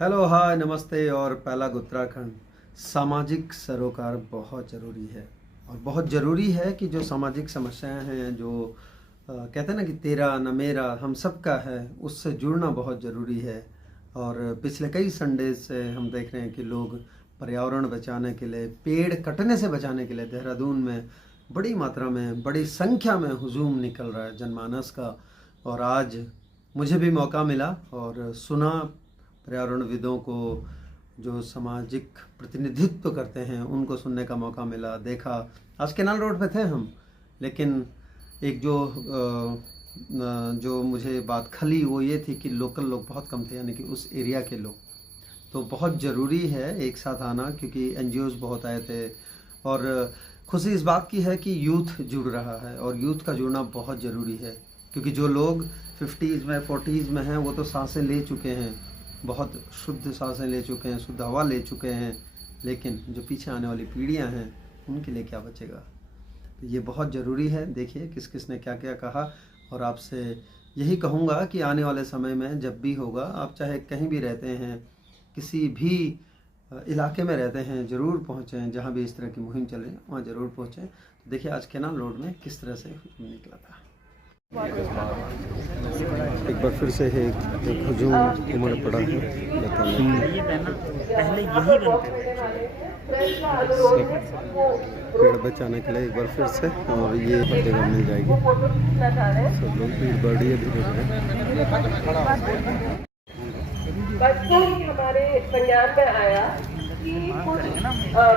Hello, हाय, नमस्ते और पहला उत्तराखंड। सामाजिक सरोकार बहुत ज़रूरी है और बहुत ज़रूरी है कि जो सामाजिक समस्याएं हैं, जो कहते हैं ना कि तेरा न मेरा हम सबका है, उससे जुड़ना बहुत ज़रूरी है। और पिछले कई संडे से हम देख रहे हैं कि लोग पर्यावरण बचाने के लिए, पेड़ कटने से बचाने के लिए देहरादून में बड़ी मात्रा में, बड़ी संख्या में हुजूम निकल रहा है जनमानस का। और आज मुझे भी मौका मिला और सुना पर्यावरणविदों को, जो सामाजिक प्रतिनिधित्व करते हैं, उनको सुनने का मौका मिला, देखा। आज केनाल रोड पे थे हम, लेकिन एक जो मुझे बात खली वो ये थी कि लोकल लोग बहुत कम थे, यानी कि उस एरिया के लोग। तो बहुत ज़रूरी है एक साथ आना, क्योंकि एनजीओज़ बहुत आए थे। और खुशी इस बात की है कि यूथ जुड़ रहा है और यूथ का जुड़ना बहुत ज़रूरी है, क्योंकि जो लोग 50s में 40s में हैं वो तो सांसें ले चुके हैं, बहुत शुद्ध सांसें ले चुके हैं, शुद्ध हवा ले चुके हैं, लेकिन जो पीछे आने वाली पीढ़ियां हैं उनके लिए क्या बचेगा। तो ये बहुत ज़रूरी है। देखिए किस किस ने क्या क्या कहा। और आपसे यही कहूँगा कि आने वाले समय में जब भी होगा, आप चाहे कहीं भी रहते हैं, किसी भी इलाके में रहते हैं, ज़रूर पहुँचें। जहाँ भी इस तरह की मुहिम चले वहाँ ज़रूर पहुँचें। तो देखिए आज केनाल रोड में किस तरह से निकला था। एक बार फिर से एक हुजूम उमड़ पड़ा है। पेड़ बचाने के लिए एक बार फिर से, और ये हर जगह मिल जाएगी। सब लोग भीड़ बढ़ रही है धीरे धीरे। बच्चों ही हमारे संज्ञान में आया कि कुछ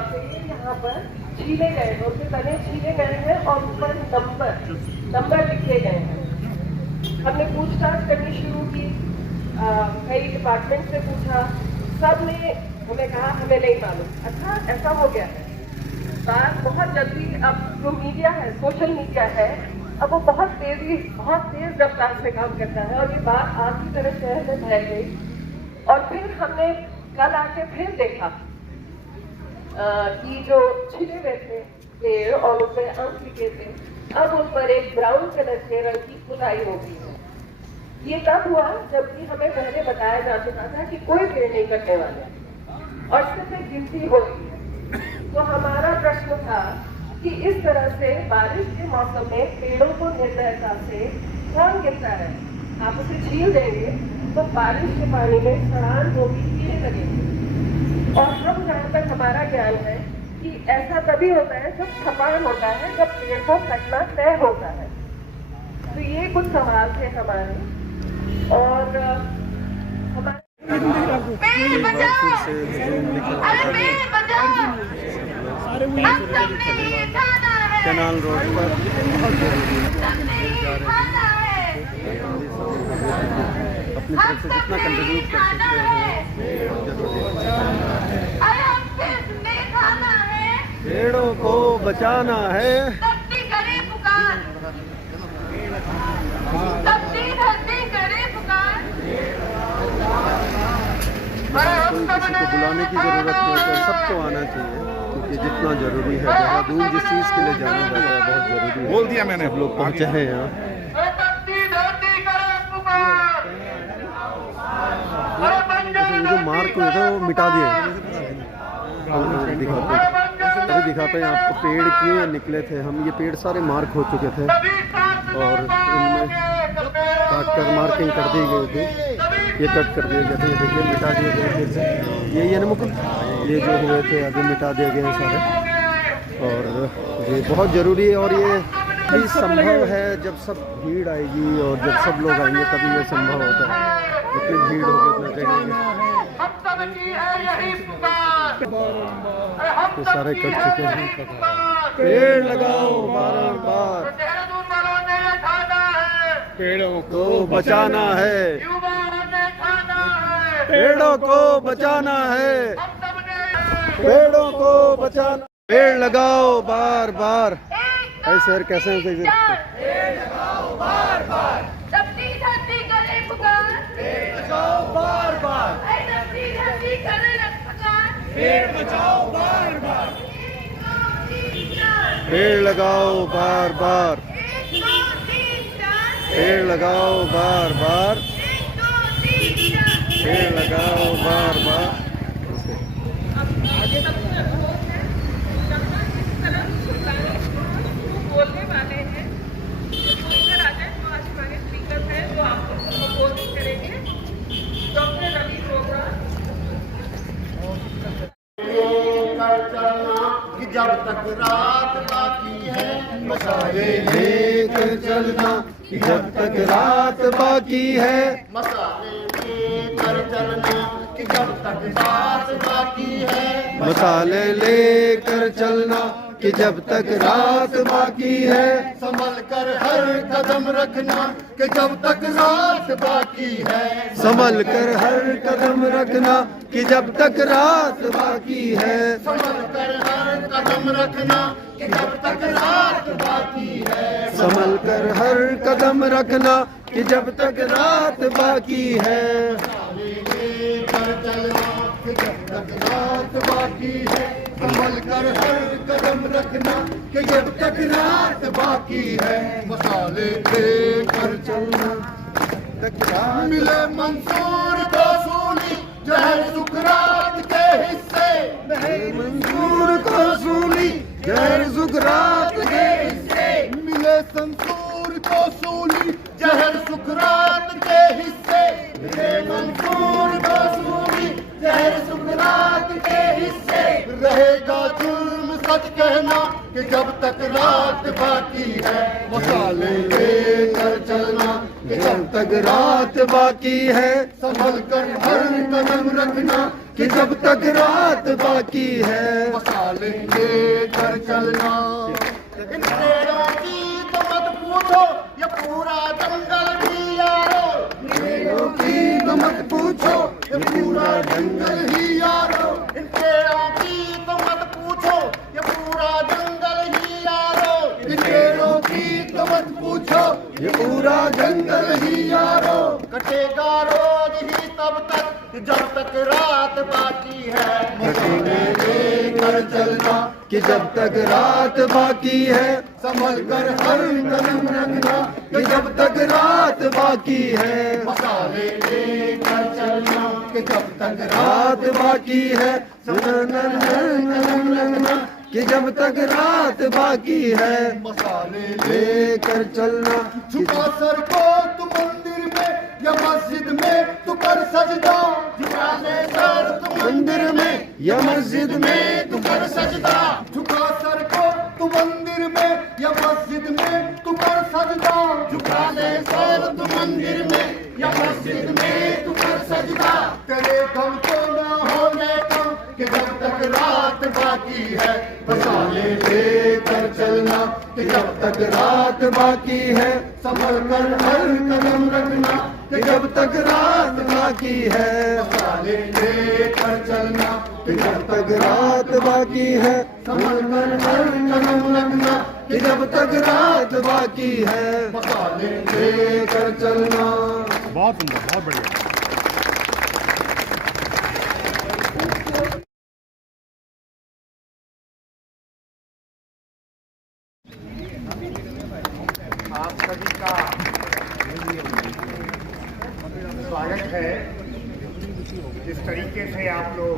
पेड़ यहाँ पर छीले गए, उनके तने छीले गए हैं और ऊपर नंबर लिखे गए हैं। हमने पूछताछ करनी शुरू की, कई डिपार्टमेंट से पूछा, सब ने हमें कहा हमें नहीं मालूम। अच्छा, ऐसा हो गया है। बात बहुत जल्दी, अब जो मीडिया है, सोशल मीडिया है, अब वो बहुत तेज रफ्तार से काम करता है और ये बात आज की तरह शहर में फैल गई। और फिर हमने कल आके फिर देखा कि जो छिले हुए थे पेड़ और उसमें अंक लिखे थे, अब उन पर एक ब्राउन कलर के रंग की खुदाई हो गई है। ये तब हुआ जबकि हमें पहले बताया जा चुका था कि कोई पेड़ नहीं कटने वाले और सिर्फ एक गिनती हो रही है। तो हमारा प्रश्न था कि इस तरह से बारिश के मौसम में पेड़ों को निर्दयता से कौन गिरता है। आप उसे छील देंगे तो बारिश के पानी में सड़ान होगी, कीड़े लगेंगे। और हम जहाँ तक हमारा ज्ञान है कि ऐसा तभी होता है जब थकान होता है, जब पेड़ को कटना तय होता है। तो ये कुछ सवाल थे हमारे। और केनाल रोड पर अपनी तरफ से जितना कंट्रीब्यूट कर सकते हैं। पेड़ों को बचाना है, कोई किसी को बुलाने की ज़रूरत नहीं है, सबको आना चाहिए, क्योंकि जितना ज़रूरी है। देहरादून जिस चीज़ के लिए जाना जाता है बहुत ज़रूरी है। बोल दिया मैंने, सब लोग पहुँचे हैं यहाँ। जो मार्क हुए थे वो मिटा दिए, दिखाते हैं आपको। पेड़ किए निकले थे हम, ये पेड़ सारे मार्क हो चुके थे और इनमें काट कर मार्किंग कर दी गई थी। ये कट कर दिए गए थे, ये देखिए मिटा दिए गए फिर से। यही है ना मुकुल, ये जो हुए थे अभी मिटा दिए गए सारे। और ये बहुत ज़रूरी है, और ये भी संभव है जब सब भीड़ आएगी और जब सब लोग आएंगे तभी ये संभव होता है। जितनी भीड़ होगी उतना करेंगे। ये सारे कट चुके हैं। पेड़ लगाओ बार बार, पेड़ों को बचाना है, पेड़ों को बचाना है, पेड़ों को बचाना। पेड़ लगाओ बार बार। ऐसे यार कैसे हैं? पेड़ लगाओ बार बार, धरती करे पुकार, पेड़ लगाओ बार बार, धरती करे पुकार, पेड़ बचाओ बार बार, पेड़ लगाओ बार बार, पेड़ लगाओ बार बार, पेड़ लगाओ बार जब तक रात बाकी है मसाले लेकर चलना कि जब तक रात बाकी है, मसाले लेकर चलना कि जब तक रात बाकी है मसाले लेकर चलना कि जब तक रात बाकी है, संभल कर हर कदम रखना कि जब तक रात बाकी है संभल कर हर कदम रखना कि जब तक रात बाकी है, संभल कर हर कदम रखना कि जब तक रात बाकी है संभल कर हर कदम रखना कि जब तक रात बाकी है, लेकर चलना कि जब तक रात बाकी है संभल कर हर कदम रखना कि जब तक रात बाकी है मसाले लेकर चलना मिले मंसूर को सूली जहर सुकरात के हिस्से मंजूर को सूली जहर सुकरात के हिस्से, मिले संसूर को सूली जहर सुकरात के हिस्से मिले मंसूर को सूली जहर सुकरात के हिस्से रहेगा जुल्म सच कहना कि जब तक रात बाकी है मसाले लेकर चलना कि जब तक रात बाकी है, संभल कर हर कदम रखना कि जब तक रात बाकी है, मसाले लेकर चलना इन पेड़ों की तो मत पूछो ये पूरा जंगल भी यारो पेड़ों की तो मत पूछो ये पूरा जंगल ही यारो इन पेड़ों की तो मत पूछो ये पूरा जंगल ही यारो इन पेड़ों की तो मत पूछो ये पूरा जंगल ही यारो, कटेगा रोज ही तब तक जब तक रात बाकी है मसाले लेकर चलना कि जब तक रात बाकी है, संभल कर हर कदम रखना कि जब तक रात बाकी है, मसाले लेकर चलना कि जब तक रात बाकी है, कि जब तक रात बाकी है, मसाले लेकर चलना झुका सर को तू मंदिर में या मस्जिद में तू कर सजदा झुका दे सर तू मंदिर में या मस्जिद में तू कर सजदा झुका सर को तू मंदिर में या मस्जिद में तू कर सजदा झुका दे सर तू मंदिर में या मस्जिद में तू कर सजदा तेरे गम को ना होने कम कि जब तक रात बाकी है मसाले लेकर चलना कि जब तक रात बाकी है, संभल कर हर कदम रखना कि जब तक रात बाकी है, मसाले लेकर चलना कि जब तक रात बाकी है, संभल कर हर कदम रखना कि जब तक रात बाकी है, मसाले लेकर चलना। बहुत सुंदर, बहुत बढ़िया। आप सभी का स्वागत है। जिस तरीके से आप लोग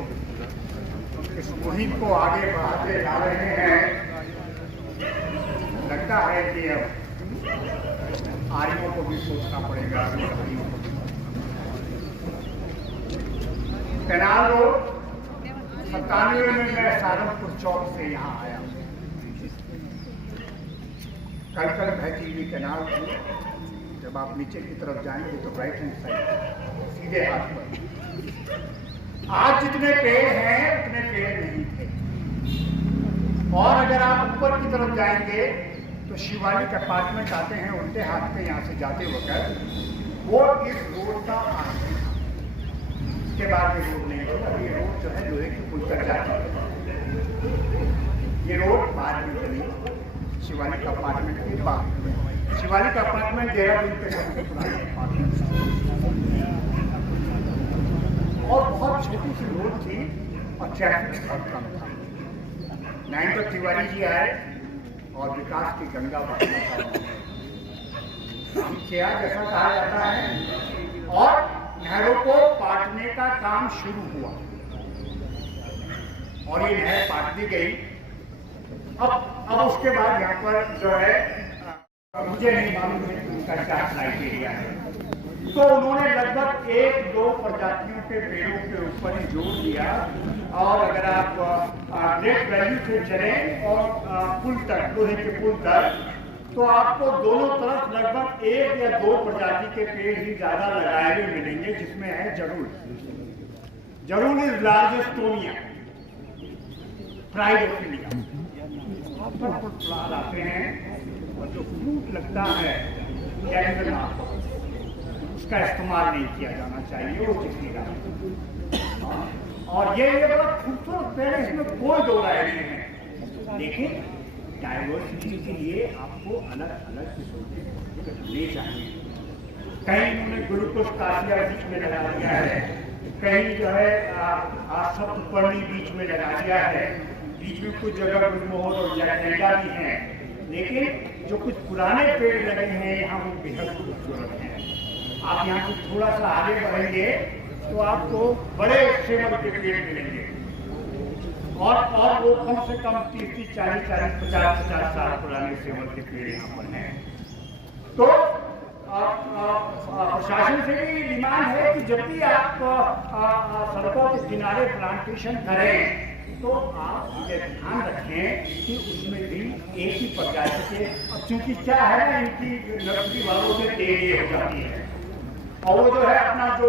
इस मुहिम को आगे बढ़ाते जा रहे हैं, लगता है कि अब आर्यों को भी सोचना पड़ेगा। कैनाल रोड 97 में मैं सहारनपुर चौक से यहाँ आया। कल भैचीली कैनाल थी। जब आप नीचे की तरफ जाएंगे तो राइट हैंड साइड सीधे हाथ पर। आज जितने पेड़ हैं उतने पेड़ नहीं थे। और अगर आप ऊपर की तरफ जाएंगे तो शिवालिक अपार्टमेंट आते हैं उल्टे हाथ पे यहाँ से जाते वक्त, वो इस रोड का आखिरी था। इसके बाद ये रोड नहीं होगा। ये रोड जो है लोहे की पुल तक जाती है। ये रोड बाद में बनी शिवालिक अपार्टमेंट के बाद। शिवालिक अपार्टमेंट देहरादून के सबसे पुराने अपार्टमेंट और बहुत छोटी सी रोड थी और ट्रैफिक बहुत कम था। नरेंद्र तिवारी जी आए और विकास की गंगा बहाने का काम किया जैसा कहा जाता है, और नहरों को पाटने का काम शुरू हुआ और ये नहर पाट दी गई। अब उसके बाद यहाँ पर जो है मुझे नहीं मालूम है कि उनका क्या क्राइटेरिया है। तो उन्होंने लगभग 1-2 प्रजातियों के पेड़ों के ऊपर ही जोर दिया। और अगर आप ग्रेट वैल्यू से चलें और पुल तक, लोहे के पुल तक, तो आपको दोनों तरफ लगभग 1 या 2 प्रजाति के पेड़ ही ज्यादा लगाए हुए मिलेंगे, जिसमें है जरूर। जरूर is largest Tonya, pride of India. Flower आते हैं और जो फ्रूट लगता है उसका इस्तेमाल नहीं किया जाना चाहिए, वो चिकनी डाल। और ये बड़ा खूबसूरत पेड़ है, इसमें कोई दो राय नहीं है, लेकिन डाइवर्सिटी के लिए आपको अलग अलग किस्म के रखने चाहिए। कहीं इन्होंने ग्लूकोज कासिया बीच में लगा दिया है, कहीं जो है सप्तपर्णी बीच में लगा दिया है, बीच में कुछ जगह गुलमोहर और जैकैंडा भी हैं, लेकिन जो कुछ पुराने पेड़ लगे हैं यहाँ वो बेहद खूबसूरत हैं। आप यहाँ से थोड़ा सा आगे बढ़ेंगे तो आपको बड़े सेमल के पेड़ मिलेंगे, और वो कम से कम 30-40, 50 साल पुराने सेमल के पेड़ यहाँ पर हैं। तो प्रशासन से भी डिमांड है कि जब भी आप सड़कों के किनारे प्लांटेशन करें तो आप ये ध्यान रखें कि उसमें भी एक ही प्रजाति के, अब चूंकि क्या है ना, इनकी नर्सरी वालों से देरी हो जाती है, और वो जो है अपना जो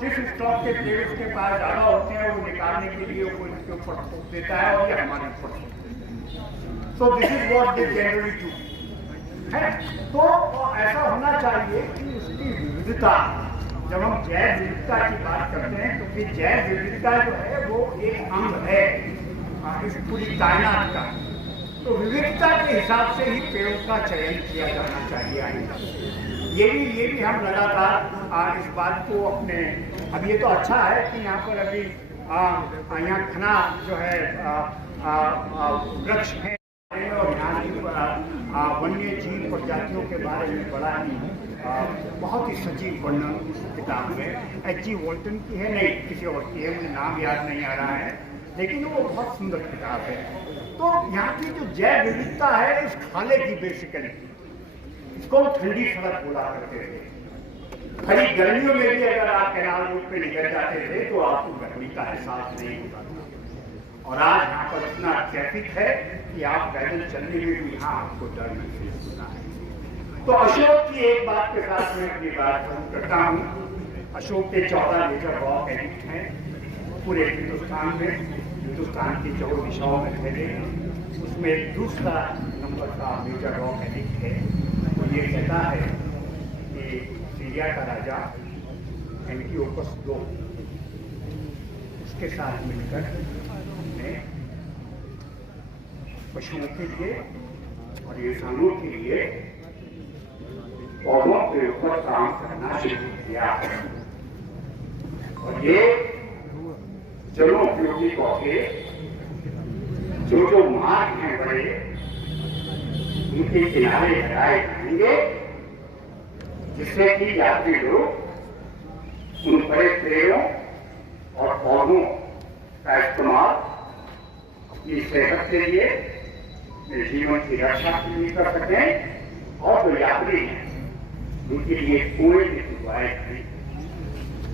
जिस स्टॉक के पेड़ उसके पास ज्यादा होते हैं वो निकालने के लिए वो इसके ऊपर ठोक देता है और ये हमारे ऊपर ठोक देता है। So this is what they generally do है। तो ऐसा होना चाहिए कि उसकी विविधता, जब हम जैव विविधता की बात करते हैं तो फिर जैव विविधता जो है वो एक अंग है इस पूरी कायनात का। तो विविधता के हिसाब से ही पेड़ों का चयन किया जाना चाहिए। ये भी हम लगातार इस बात को अपने, अब ये तो अच्छा है कि यहाँ पर अभी यहाँ घना जो है वृक्ष है और यहाँ की वन्य जीव प्रजातियों के बारे में बड़ा ही बहुत ही सजीव वर्णन उस किताब में H.G. वॉल्टन की है, नहीं किसी और की है, मुझे नाम याद नहीं आ रहा है, लेकिन वो बहुत सुंदर किताब है। तो यहाँ की जो जैव विविधता है इस खाले की, बेसिकली इसको हम ठंडी सड़क बोला करते थे। खड़ी गर्मियों में भी अगर आप कैनाल रोड पे निकल जाते थे तो आपको गर्मी का एहसास नहीं होता था, और आज यहाँ पर इतना ट्रैफिक है कि आप पैदल चलने में भी यहाँ आपको डर महसूस होता है। तो अशोक की एक बात के साथ मैं अपनी बात करता हूँ। अशोक के 14 मेजर रॉक एडिक्ट हैं पूरे हिंदुस्तान में, हिंदुस्तान की 4 दिशाओं में फैले। उसमें एक दूसरा नंबर का मेजर रॉक एडिक्ट है, वो ये कहता है कि सीरिया का राजा एंटियोकस II उसके साथ मिलकर पशुओं के लिए और इंसानों के लिए पौधों के ऊपर काम करना शुरू किया, और ये जनोपयोगी पौधे जो मार्ग हैं बड़े उनके किनारे लगाए जाएंगे, जिससे कि यात्री लोग उन बड़े पेड़ों और पौधों का इस्तेमाल अपनी सेहत के लिए, जीवन की रक्षा के लिए कर सकें, और जो यात्री हैं उनके लिए कुएं की सुविधाएं करें।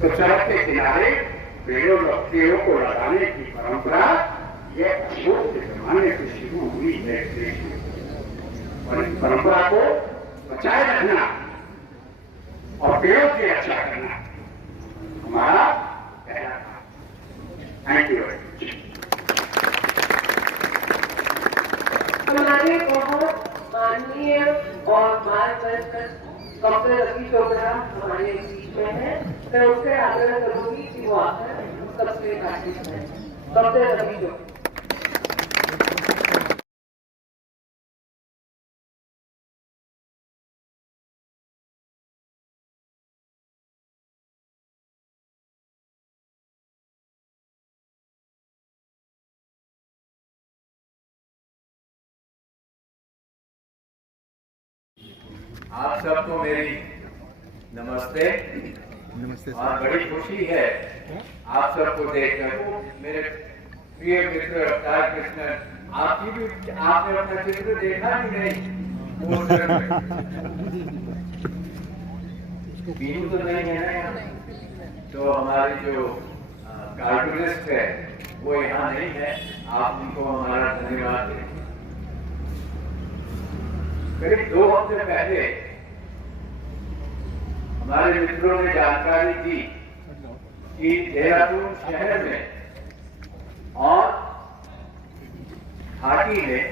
तो सड़क के किनारे पेड़ों को लगाने की परंपरा यह अशोक के जमाने से शुरू हुई है देश में, और इस परंपरा को बचाए रखना और पेड़ों की रक्षा करना हमारा पहला काम। Thank you. हमारे बहुत माननीय और मार्गदर्शक डॉक्टर रवि चोपड़ा हमारे बीच में है। मैं उससे आग्रह करूंगी कि वो आकर सबसे बातचीत करें। डॉक्टर रवि चोपड़ा। आप सबको मेरी नमस्ते। नमस्ते और बड़ी खुशी है आप सबको देखकर। मेरे प्रिय मित्र अवतार कृष्णन, आपने अपना चित्र देखा कि नहीं? बीनू तो नहीं है ना यहाँ, तो हमारे जो कार्टूनिस्ट है वो यहाँ नहीं है, आप उनको हमारा धन्यवाद दें। करीब 2 हफ्ते पहले हमारे मित्रों ने जानकारी दी कि देहरादून शहर में और घाटी में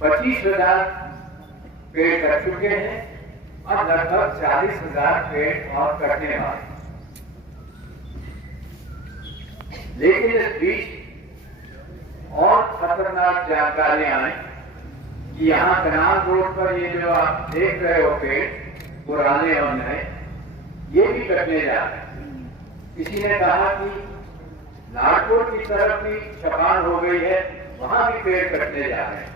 25,000 पेड़ कट चुके हैं और लगभग 40,000 पेड़ और कटने वाले। लेकिन इस बीच और खतरनाक जानकारियां आई कि यहाँ कनाल रोड पर ये जो आप देख रहे हो पेड़ पुराने और नए, ये भी कटने जा रहे हैं। किसी ने कहा कि नागपुर की तरफ भी छपान हो गई है, वहां भी पेड़ कटने जा रहे हैं।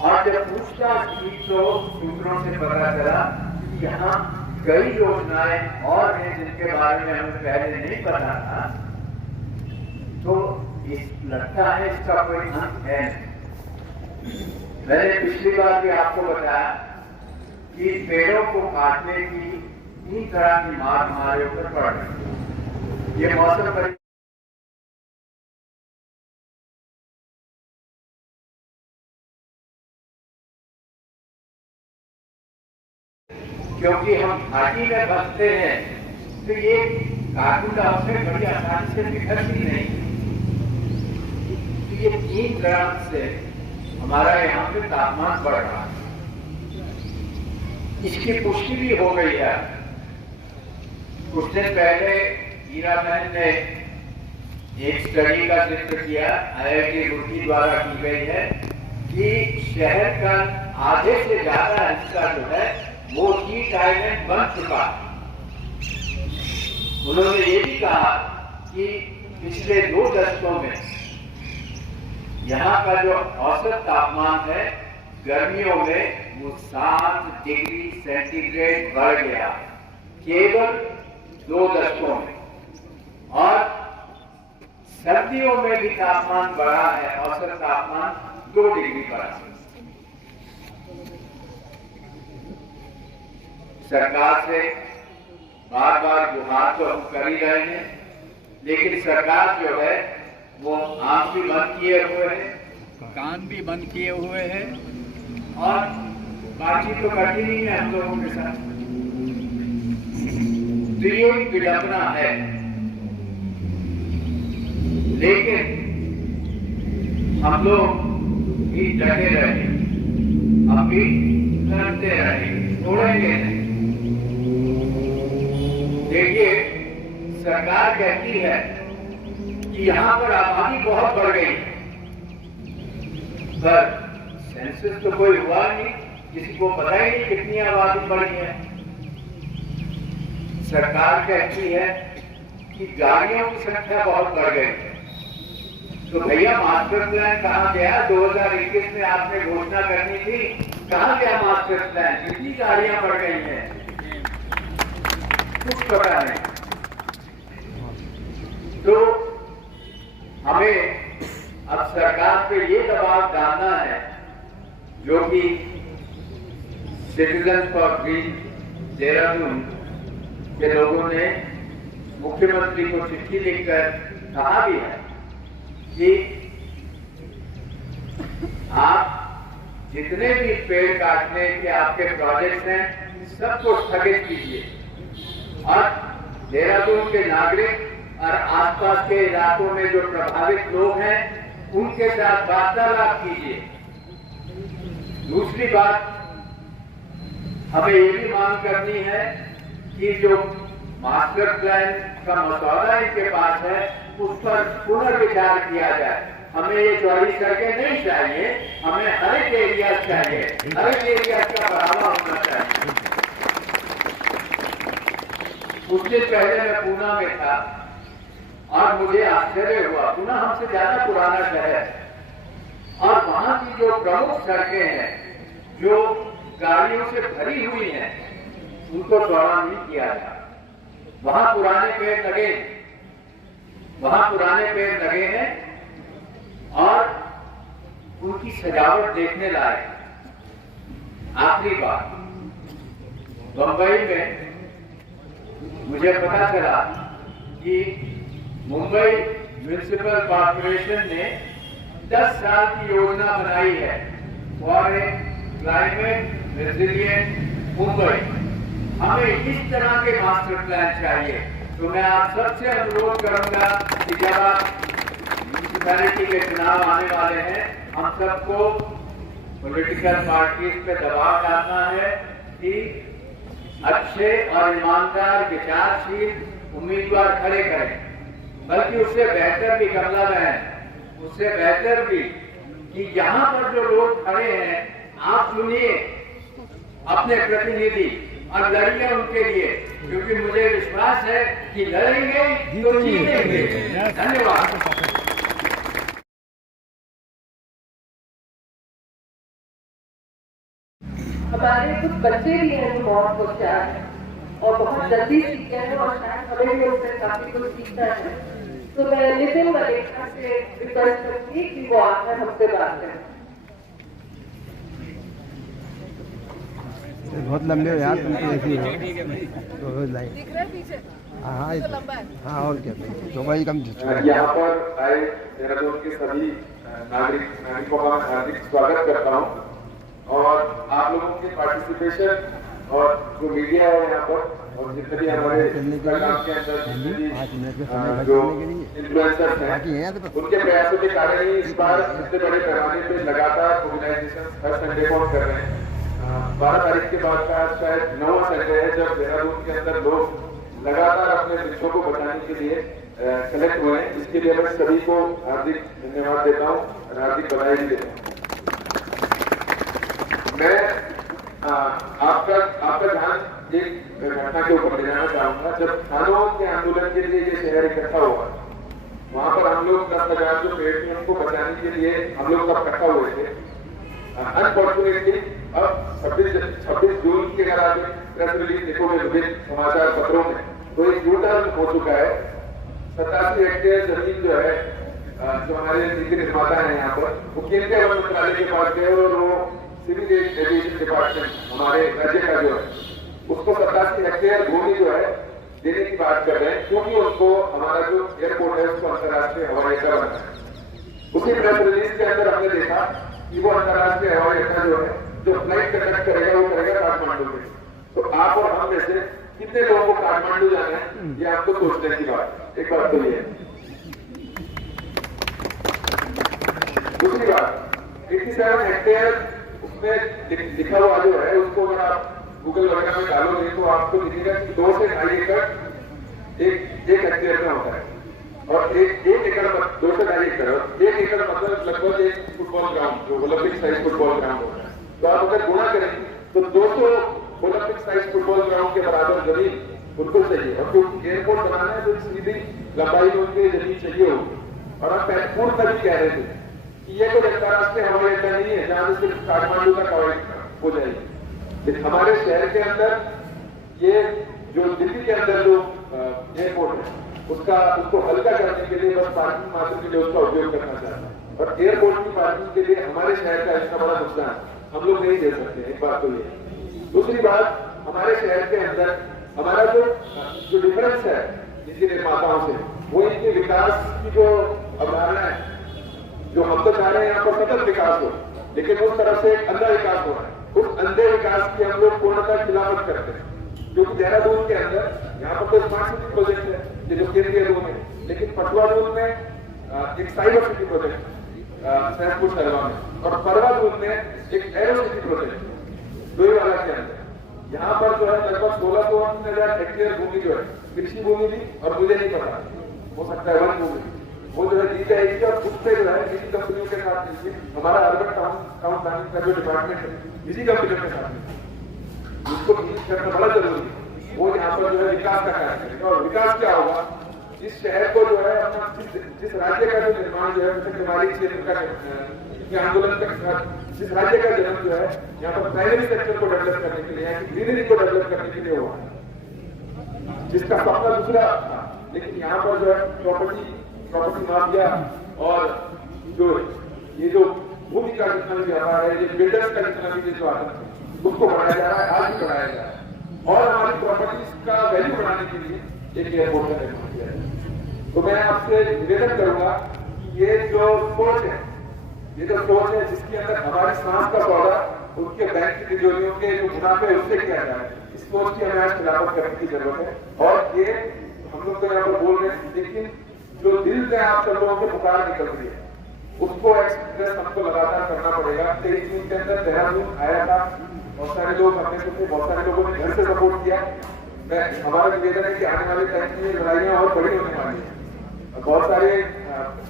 और जब पूछताछ की तो सूत्रों से पता चला कि यहाँ कई योजनाएं और हैं जिनके बारे में हमें पहले नहीं पता था। तो लगता है इसका कोई अंत है नहीं। मैंने पिछली बार भी आपको बताया कि पेड़ों को काटने की 3 तरह की मार हमारे ऊपर पड़ रही है। ये मौसम क्योंकि हम घाटी में बसते हैं तो ये कार्बन डाइऑक्साइड बड़ी आसानी से बिखरती नहीं, तो ये 3 तरह से हमारा यहाँ पे तापमान बढ़ रहा है। इसकी पुष्टि भी हो गई है। कुछ दिन पहले हीरा बहन ने एक स्टडी का जिक्र किया, IIT रुड़की द्वारा की गई है, कि शहर का आधे से ज्यादा हिस्सा जो है वो हीट आइलैंड बन चुका है। उन्होंने ये भी कहा कि पिछले 2 दशकों में यहाँ का जो औसत तापमान है गर्मियों में वो 7 डिग्री सेंटीग्रेड बढ़ गया केवल 2 दशकों में, और सर्दियों में भी तापमान बढ़ा है, औसत तापमान 2 डिग्री बढ़ा। सरकार से बार बार गुहार तो हम कर ही रहे हैं, लेकिन सरकार जो है वो आंख भी बंद किए हुए है, कान भी बंद किए हुए हैं और बातचीत तो करती नहीं है हम लोगों के साथ। तो ये विडंबना है, लेकिन हम लोग भी डटे रहे, हम भी लड़ते रहे, छोड़ेंगे नहीं। देखिए, सरकार कहती है कि यहाँ पर आबादी बहुत बढ़ गई, पर सेंसस तो कोई हुआ नहीं, किसी को पता ही नहीं कितनी आबादी बढ़ी है। सरकार कहती है कि गाड़ियों की संख्या बहुत बढ़ गई, तो भैया मास्टर प्लान कहाँ गया? 2021 में आपने घोषणा करनी थी, कहाँ गया मास्टर प्लान? कितनी गाड़ियां बढ़ गई हैं, कुछ पता नहीं। तो हमें अब सरकार पे ये दबाव डालना है, जो कि सिटीजन फॉर ग्रीन देहरादून के लोगों ने मुख्यमंत्री को चिट्ठी लिखकर कहा भी है कि आप जितने भी पेड़ काटने के आपके प्रोजेक्ट हैं सबको स्थगित कीजिए, और देहरादून के नागरिक और आसपास के इलाकों में जो प्रभावित लोग हैं उनके साथ वार्तालाप कीजिए। दूसरी बात, हमें ये भी मांग करनी है कि जो मास्टर प्लान का मसौदा इनके पास है उस पर पुनर्विचार किया जाए। हमें ये 24 सड़कें नहीं चाहिए, हमें हर एक एरिया चाहिए, हर एक एरिया का बढ़ावा होना चाहिए। कुछ दिन पहले मैं पूना में था और मुझे आश्चर्य हुआ, पूना हमसे ज्यादा पुराना शहर है और वहां की जो प्रमुख सड़कें हैं जो गाड़ियों से भरी हुई हैं उनको चौड़ा नहीं किया गया। वहां पुराने पेड़ लगे, वहां पुराने पेड़ लगे हैं और उनकी सजावट देखने लायक। आखिरी बात, बंबई में मुझे पता चला कि मुंबई म्युनिसिपल कॉर्पोरेशन ने 10 साल की योजना बनाई है for a climate resilient Mumbai. हमें इस तरह के मास्टर प्लान चाहिए। तो मैं आप सबसे अनुरोध करूंगा कि जब आप म्युनिसिपैलिटी के चुनाव आने वाले हैं, हम सबको पॉलिटिकल पार्टीज पे दबाव डालना है कि अच्छे और ईमानदार विचारशील उम्मीदवार खड़े करें। बल्कि उससे बेहतर भी कमला बहन, उससे बेहतर भी कि यहाँ पर जो लोग खड़े हैं, आप सुनिए अपने प्रतिनिधि और लड़िए उनके लिए, क्योंकि मुझे विश्वास है कि लड़ेंगे तो जीतेंगे। धन्यवाद। हमारे कुछ बच्चे भी हैं जो बहुत होशियार हैं और बहुत जल्दी सीखते हैं और शायद हमें भी उनसे काफी कुछ सीखना है। तो मैं नितिन मलेका से रिक्वेस्ट करूंगी कि वो आकर हमसे बात करें। बहुत लंबे हो यार, तुम तो ऐसी हो रोज लाइन। दिख रहा है पीछे? हाँ तो लंबा है। हाँ, और क्या तो भाई कम। यहाँ पर आए देहरादून के सभी नागरिकों का हार्दिक स्वागत करता हूँ और आप लोगों के पार्टिसिपेशन और जो मीडिया है यहाँ पर और जितने भी हमारे काम के अंदर जो इन्फ्लुएंसर्स हैं, उनके प्रयासों के कारण ही इस बार इतने बड़े पैमाने पे लगातार ऑर्गेनाइजेशन हर संडे को कर रहे हैं। 12 तारीख के बाद का शायद 9वां संडे है जब देहरादून के अंदर लोग लगातार अपने बच्चों को बचाने के लिए कलेक्ट हुए हैं। इसके लिए मैं सभी को हार्दिक धन्यवाद देता हूँ और हार्दिक बधाई भी देता हूँ। मैं आपका ध्यान एक घटना के ऊपर ले जाना चाहूंगा। जब खानों के आंदोलन के लिए ये शहर इकट्ठा हुआ, वहां पर हम लोग 10,000 जो पेड़ थे उनको बचाने के लिए हम लोग सब इकट्ठा हुए थे। अनफॉर्चुनेटली अब 26 जून की अगर आप प्रेस रिलीज देखोगे विभिन्न समाचार पत्रों में, तो एक यूटर्न हो चुका है। 87 हेक्टेयर जमीन जो है, जो हमारे नीति निर्माता है यहाँ पर, वो केंद्रीय वन मंत्रालय के पास गए और वो सिविल एविएशन डिपार्टमेंट हमारे राज्य का जो है, उसको 87 हेक्टेयर भूमि जो है देने की बात कर रहे हैं, क्योंकि उनको हमारा जो एयरपोर्ट है उसको अंतर्राष्ट्रीय हवाई अड्डा बनना है। उसी प्रेस रिलीज के अंदर हमने देखा कि वो अंतर्राष्ट्रीय हवाई अड्डा जो है, जो फ्लाइट कंडक्ट करेगा वो करेगा काठमांडू में। तो आप और हम में से कितने लोगों को काठमांडू जाना है, ये आपको सोचने की बात। एक बात तो ये है। दूसरी बात, 87 हेक्टेयर उसमें लिखा हुआ जो है, उसको अगर आप गूगल वगैरह में डालोगे तो आपको दिखेगा कि 2 से 2.5 एकड़ एक हेक्टेयर में होता है और एक एकड़ 2 से 2.5 एकड़, 1 एकड़ मतलब लगभग एक फुटबॉल ग्राउंड, जो ओलंपिक साइज फुटबॉल ग्राउंड होता है। तो आप अगर गुणा करें तो 200 ओलंपिक साइज फुटबॉल ग्राउंड के बराबर जमीन उनको चाहिए। और क्योंकि एयरपोर्ट बनाना है तो सीधी लंबाई में उनकी जमीन चाहिए होगी। और आप पूर्ण तभी कह रहे थे कि ये कोई अंतर्राष्ट्रीय हवाई अड्डा नहीं है जहां से काठमांडू का हवाई हो जाएगी। लेकिन हमारे शहर के अंदर ये जो दिल्ली के अंदर जो एयरपोर्ट है, उसको हल्का करने के लिए बस पार्किंग मात्र के लिए उसका उपयोग करना चाहता है। और एयरपोर्ट की पार्किंग के लिए हमारे शहर का इतना बड़ा नुकसान हम लोग नहीं दे सकते। एक बात तो ये। दूसरी बात, हमारे शहर के अंदर हमारा जो डिफरेंस है इनके निर्माताओं से, वो इनके विकास की जो अवधारणा है, जो हम तो चाह रहे हैं यहाँ पर सतत विकास हो, लेकिन उस तरफ से एक अंधा विकास हो रहा है। उस अंधे विकास की हम लोग पूर्णतः खिलाफत करते हैं। क्योंकि देहरादून के अंदर यहाँ पर तो स्मार्ट सिटी प्रोजेक्ट है जो केंद्रीय रूम है, लेकिन पटवादून में एक साइबर सिटी प्रोजेक्ट सहसपुर सरवा में, और परवादून में एक एरो सिटी प्रोजेक्ट डोईवाला के अंदर। यहाँ पर जो है लगभग 16,000 हेक्टेयर भूमि जो है, कृषि भूमि भी, और मुझे नहीं पता, हो सकता है वन भूमि, वो जो है दी जाएगी। और उससे जो है किसी कंपनियों के साथ मिलकर हमारा अर्बन टाउन प्लानिंग का जो डिपार्टमेंट है, इसी कंपनियों के साथ उसको करना बड़ा जरूरी है। वो यहाँ पर जो है विकास का कार्य करेगा। और विकास क्या होगा, इस शहर को जो है अपना जिस राज्य का जो निर्माण जो है, हिमालयी क्षेत्र का आंदोलन तक जिस राज्य का जन्म जो है यहाँ पर प्राइमरी सेक्टर को डेवलप करने के लिए, यहाँ की ग्रीनरी को डेवलप करने के लिए हुआ, जिसका सपना दूसरा था। लेकिन यहाँ पर जो है प्रॉपर्टी माफिया और जो भूमि का जितना भी व्यापार है, ये बिल्डर्स का जितना भी जो आदत है, उसको बढ़ाया जा रहा है, आज भी बढ़ाया जा रहा है। और हमारी प्रॉपर्टीज का वैल्यू बढ़ाने के लिए एक एयरपोर्ट का निर्माण किया जाए। तो मैं आपसे निवेदन करूंगा कि ये जो सोच है जिसके अंदर हमारी सांस का सौदा उनके बैंक की तिजोरियों के जो मुनाफे उससे किया जाए, इस सोच की हमें आज खिलाफत करने की जरूरत है। और ये हम लोग तो यहाँ पर बोल रहे हैं, लेकिन जो दिल में आप सब लोगों की पुकार निकल रही है उसको एक्सप्रेस हमको लगातार करना पड़ेगा। 23 दिन के अंदर देहरादून आया था, बहुत सारे लोग हमने सुने, बहुत सारे लोगों ने घर से सपोर्ट किया। हमारा निवेदन है कि आने वाले टाइम में लड़ाइयाँ और बड़ी होने वाली है। बहुत सारे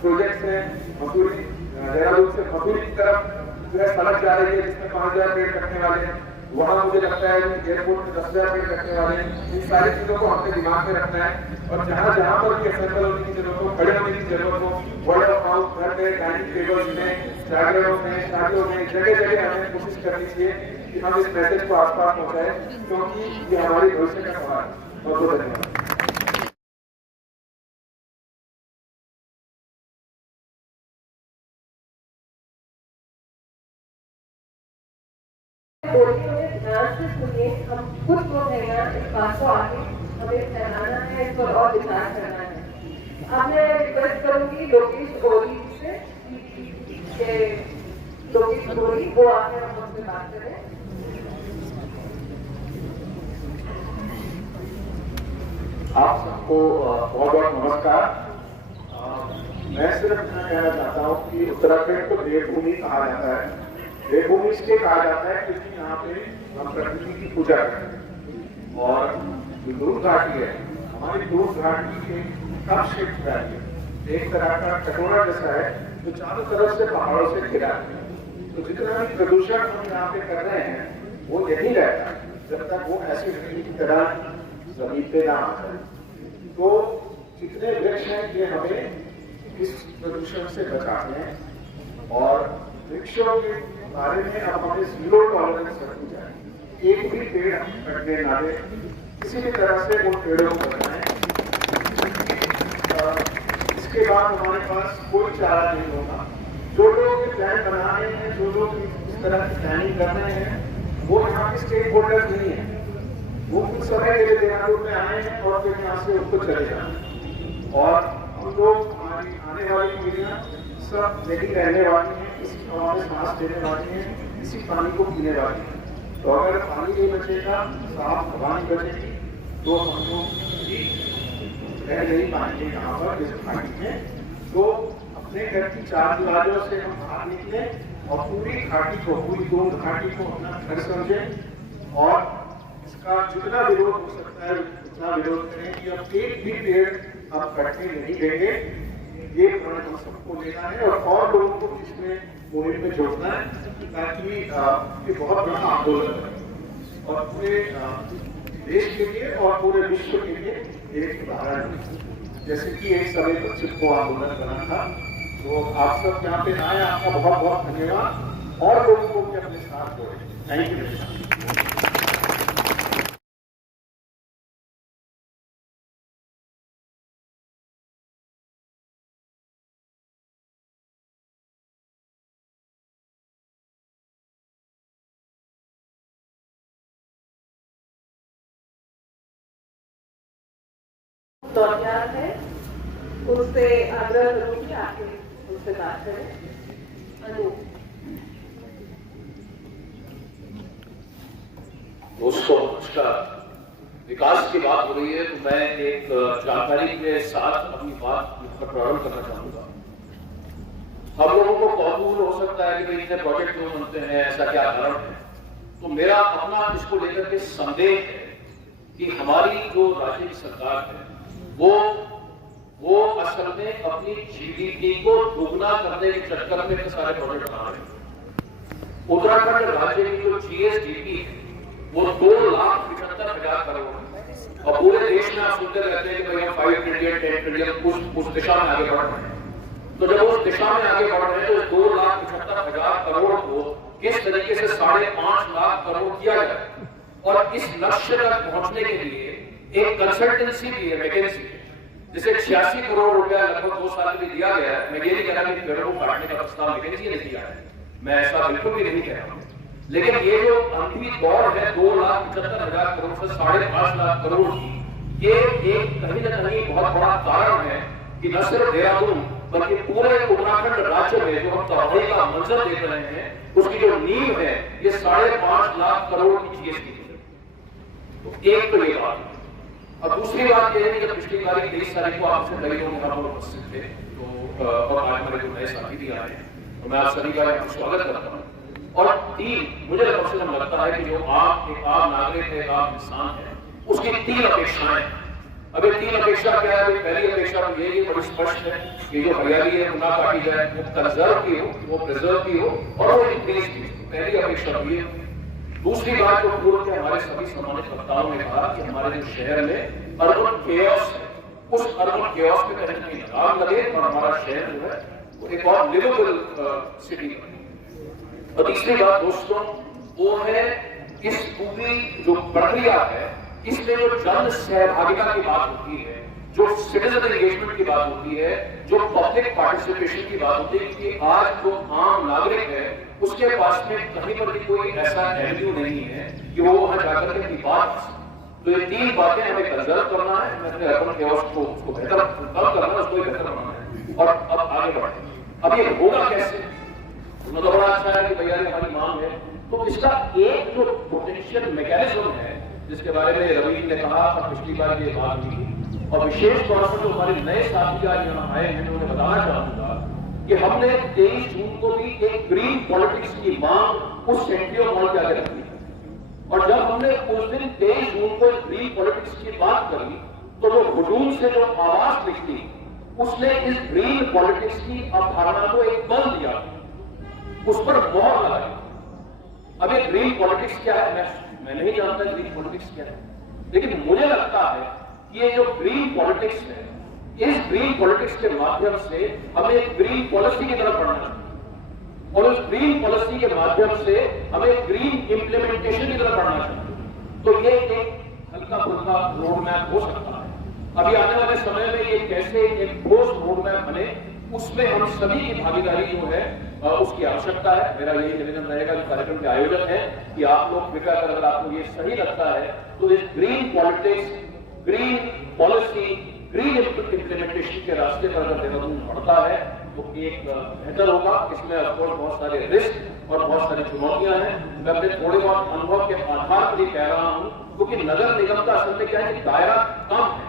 प्रोजेक्ट्स हैं, मसूरी देहरादून से मसूरी की तरफ जो है सड़क जा रही है जिसमें 5000 पेड़ कटने वाले हैं। वहाँ मुझे लगता है कि एयरपोर्ट में 10,000 पेड़ कटने वाले हैं। इन सारी चीजों को हमने दिमाग में रखना है और जहाँ जहाँ पर भी असेंबल होने की जरूरत हो, खड़े होने की जरूरत हो, वर्ड ऑफ माउथ, घर में, डाइनिंग टेबल्स में, जागरणों में, शादियों में, जगह जगह हमें कोशिश करनी चाहिए कि हम इस मैसेज को आसपास पहुंचाएं, क्योंकि ये हमारी भविष्य का सवाल है। बहुत बहुत धन्यवाद। ध्यान से सुनिए, हम खुद को है इस बात को आगे हमें फैलाना है, इस पर और विचार करना है। अब मैं रिक्वेस्ट करूंगी लोकेश गोरी से कि लोकेश गोरी वो आके हम उनसे बात करें। आप सबको बहुत बहुत नमस्कार। मैं सिर्फ इतना कहना चाहता हूँ कि उत्तराखंड को देवभूमि कहा जाता है। देवभूमि इसलिए कहा जाता है क्योंकि यहाँ पे हम प्रकृति की पूजा करते हैं। और जो दूध घाटी है, हमारी दूध घाटी के कप शेप वैली एक तरह का कटोरा जैसा है जो चारों तरफ से पहाड़ों से घिरा है। तो जितना भी प्रदूषण हम यहाँ पे कर रहे हैं वो यही रहता है जब तक वो ऐसी की तरह जमीन पे ना आ जाए। तो जितने वृक्ष हैं ये हमें इस प्रदूषण से बचाते हैं। और वृक्षों के बारे में अब हमें 0 टॉलरेंस रखनी चाहिए। एक भी पेड़ कटने ना दे, किसी भी तरह से उन पेड़ों को बचाएं। इसके बाद हमारे पास कोई चारा नहीं होगा। जो लोग प्लान बना रहे हैं, जो लोग इस तरह की प्लानिंग कर रहे हैं, वो यहाँ के स्टेक होल्डर्स नहीं है। वो कुछ समय के लिए देहरादून में आए हैं और फिर यहाँ से उनको चले जाए। और हम लोग हमारी आने वाली पीढ़ियाँ सब यही रहने वाली हैं, इसी हवा में सांस लेने वाली हैं, इसी पानी को पीने वाली हैं। तो अगर पानी नहीं बचेगा, साफ हवा नहीं बचेगी, तो हम लोग रह नहीं पाएंगे यहाँ पर इस घाटी में। तो अपने घर की 4 दीवारों से हम बाहर निकले और पूरी घाटी को, पूरी दूध घाटी को अपना घर समझें और इसका जितना विरोध हो सकता है उतना विरोध करें कि अब एक भी पेड़ अब कटने नहीं देंगे। ये प्रण हम सबको लेना है और लोगों को इसमें मुहिम में जोड़ना है ताकि ये बहुत बड़ा आंदोलन है और पूरे देश के लिए और पूरे विश्व के लिए एक उदाहरण है। जैसे कि एक समय पर चिपको आंदोलन बना था। तो आप सब यहाँ पे आए, आपका बहुत बहुत धन्यवाद और लोगों को भी अपने साथ जोड़े। Thank you. दौड़ियार है, उससे आग्रह करूंगी आके उससे बात करें। दोस्तों नमस्कार। विकास की बात हो रही है तो मैं एक जानकारी के साथ अपनी बात प्रारंभ करना चाहूंगा। हम लोगों को कौतूहल हो सकता है कि भाई इतने प्रोजेक्ट क्यों बनते हैं, ऐसा क्या कारण है। तो मेरा अपना इसको लेकर के संदेह है कि हमारी जो राज्य की सरकार है वो असल में अपनी जीडीपी को दोगुना करने के चक्कर में इतने सारे प्रोजेक्ट बना रहे हैं। उत्तराखंड राज्य की जो जीएसडीपी है वो 2,75,000 करोड़ है और पूरे देश में आप सुनते रहते हैं कि भाई हम 5 ट्रिलियन 10 ट्रिलियन उस दिशा में आगे बढ़ रहे हैं। तो जब उस दिशा में आगे बढ़ रहे हैं तो 2,75,000 करोड़ को किस तरीके से 5.5 लाख करोड़ किया जाए और इस लक्ष्य तक पहुंचने के लिए एक कंसल्टेंसी भी है, वैकेंसी है, जिसे 86 करोड़ रुपया लगभग 2 साल के लिए दिया गया है। मैं ये नहीं कह रहा कि पेड़ों को काटने का प्रस्ताव वैकेंसी ने दिया है, मैं ऐसा बिल्कुल भी नहीं कह रहा हूं। लेकिन ये जो अंधी दौड़ है 2,75,000 करोड़ से 5.5 लाख करोड़ की, ये एक कहीं ना कहीं बहुत बड़ा कारण है कि न सिर्फ देहरादून बल्कि पूरे उत्तराखंड राज्य में जो हम तबाही का मंजर देख रहे हैं, उसकी जो नींव है ये 5.5 लाख करोड़ की जीएसटी है। तो एक तो ये बात है। और दूसरी बात यह है कि जब पिछली बार 23 तारीख को आपसे कई लोग यहाँ पर उपस्थित थे, तो और आज हमारे जो नए साथी भी आए हैं, तो मैं आप सभी का स्वागत करता हूँ। और मुझे लगता है कि जो एक आम नागरिक है, एक आम इंसान है, उसकी 3 अपेक्षाएं। अब ये 3 अपेक्षा क्या है? पहली अपेक्षा तो ये बड़ी स्पष्ट है कि जो हरियाली है वो ना काटी जाए, वो कंजर्व की हो, वो प्रिजर्व की हो और वो इंक्रीज की हो। पहली अपेक्षा तो ये। दूसरी बात जो पूर्व के हमारे सभी सम्मानित वक्ताओं ने कहा कि हमारे जो शहर में अर्बन केओस है, उस अर्बन केओस पे कहीं कहीं लगाम लगे और हमारा शहर जो है वो एक और लिवेबल सिटी बने। और तीसरी बात दोस्तों वो है इस पूरी जो प्रक्रिया है, इसमें जो जन सहभागिता की बात होती है, जो सिटीजन एंगेजमेंट की बात होती है, जो पब्लिक पार्टिसिपेशन की बात होती है, कि आज जो आम नागरिक है उसके पास में कहीं पर भी कोई ऐसा एवेन्यू नहीं है कि वो वहां जाकर के अपनी बात। तो ये 3 बातें हमें कंजर्व करना है, अपने अर्बन केओस को उसको बेहतर कम करना है, उसको बेहतर बनाना है और अब आगे बढ़े। अब ये होगा कैसे? तो बड़ा अच्छा है कि भैया हमारी मांग है, तो इसका एक जो पोटेंशियल मैकेनिज्म है जिसके बारे में रवि ने कहा और पिछली बार ये बात हुई, और विशेष तौर पर जो हमारे नए साथी आज यहाँ आए हैं, मैं उन्हें बताना चाहूंगा कि हमने 23 जून को भी एक ग्रीन पॉलिटिक्स की मांग उस सेंट्रियो मॉल के आगे रखी। और जब हमने उस दिन 23 जून को ग्रीन पॉलिटिक्स की बात करी, तो जो हुजूम से जो आवाज निकली उसने इस ग्रीन पॉलिटिक्स की अवधारणा को एक बल दिया, उस पर मोहर लगाई। अब ये ग्रीन पॉलिटिक्स क्या है मैं नहीं जानता ग्रीन पॉलिटिक्स क्या है, लेकिन मुझे लगता है कि ये जो ग्रीन पॉलिटिक्स है, इस ग्रीन पॉलिटिक्स के माध्यम से हमें एक ग्रीन पॉलिसी की तरफ बढ़ना चाहिए और उस ग्रीन पॉलिसी के माध्यम से हमें ग्रीन इंप्लीमेंटेशन की तरफ बढ़ना चाहिए। तो ये एक हल्का फुल्का रोड मैप हो सकता है। अभी आने वाले समय में ये कैसे एक ठोस रोड मैप बने, उसमें हम सभी की भागीदारी जो है उसकी आवश्यकता है। मेरा यही निवेदन रहेगा जो कार्यक्रम के आयोजक है कि आप लोग कृपया कर, अगर आपको ये सही लगता है तो इस green politics, green policy, green implementation के रास्ते पर अगर देहरादून बढ़ता है तो एक बेहतर होगा। इसमें ऑफकोर्स बहुत सारे रिस्क और बहुत सारी चुनौतियां हैं। मैं अपने थोड़े बहुत अनुभव के आधार पर ही कह रहा हूं, क्योंकि नगर निगम का असल में क्या है कि दायरा कम है,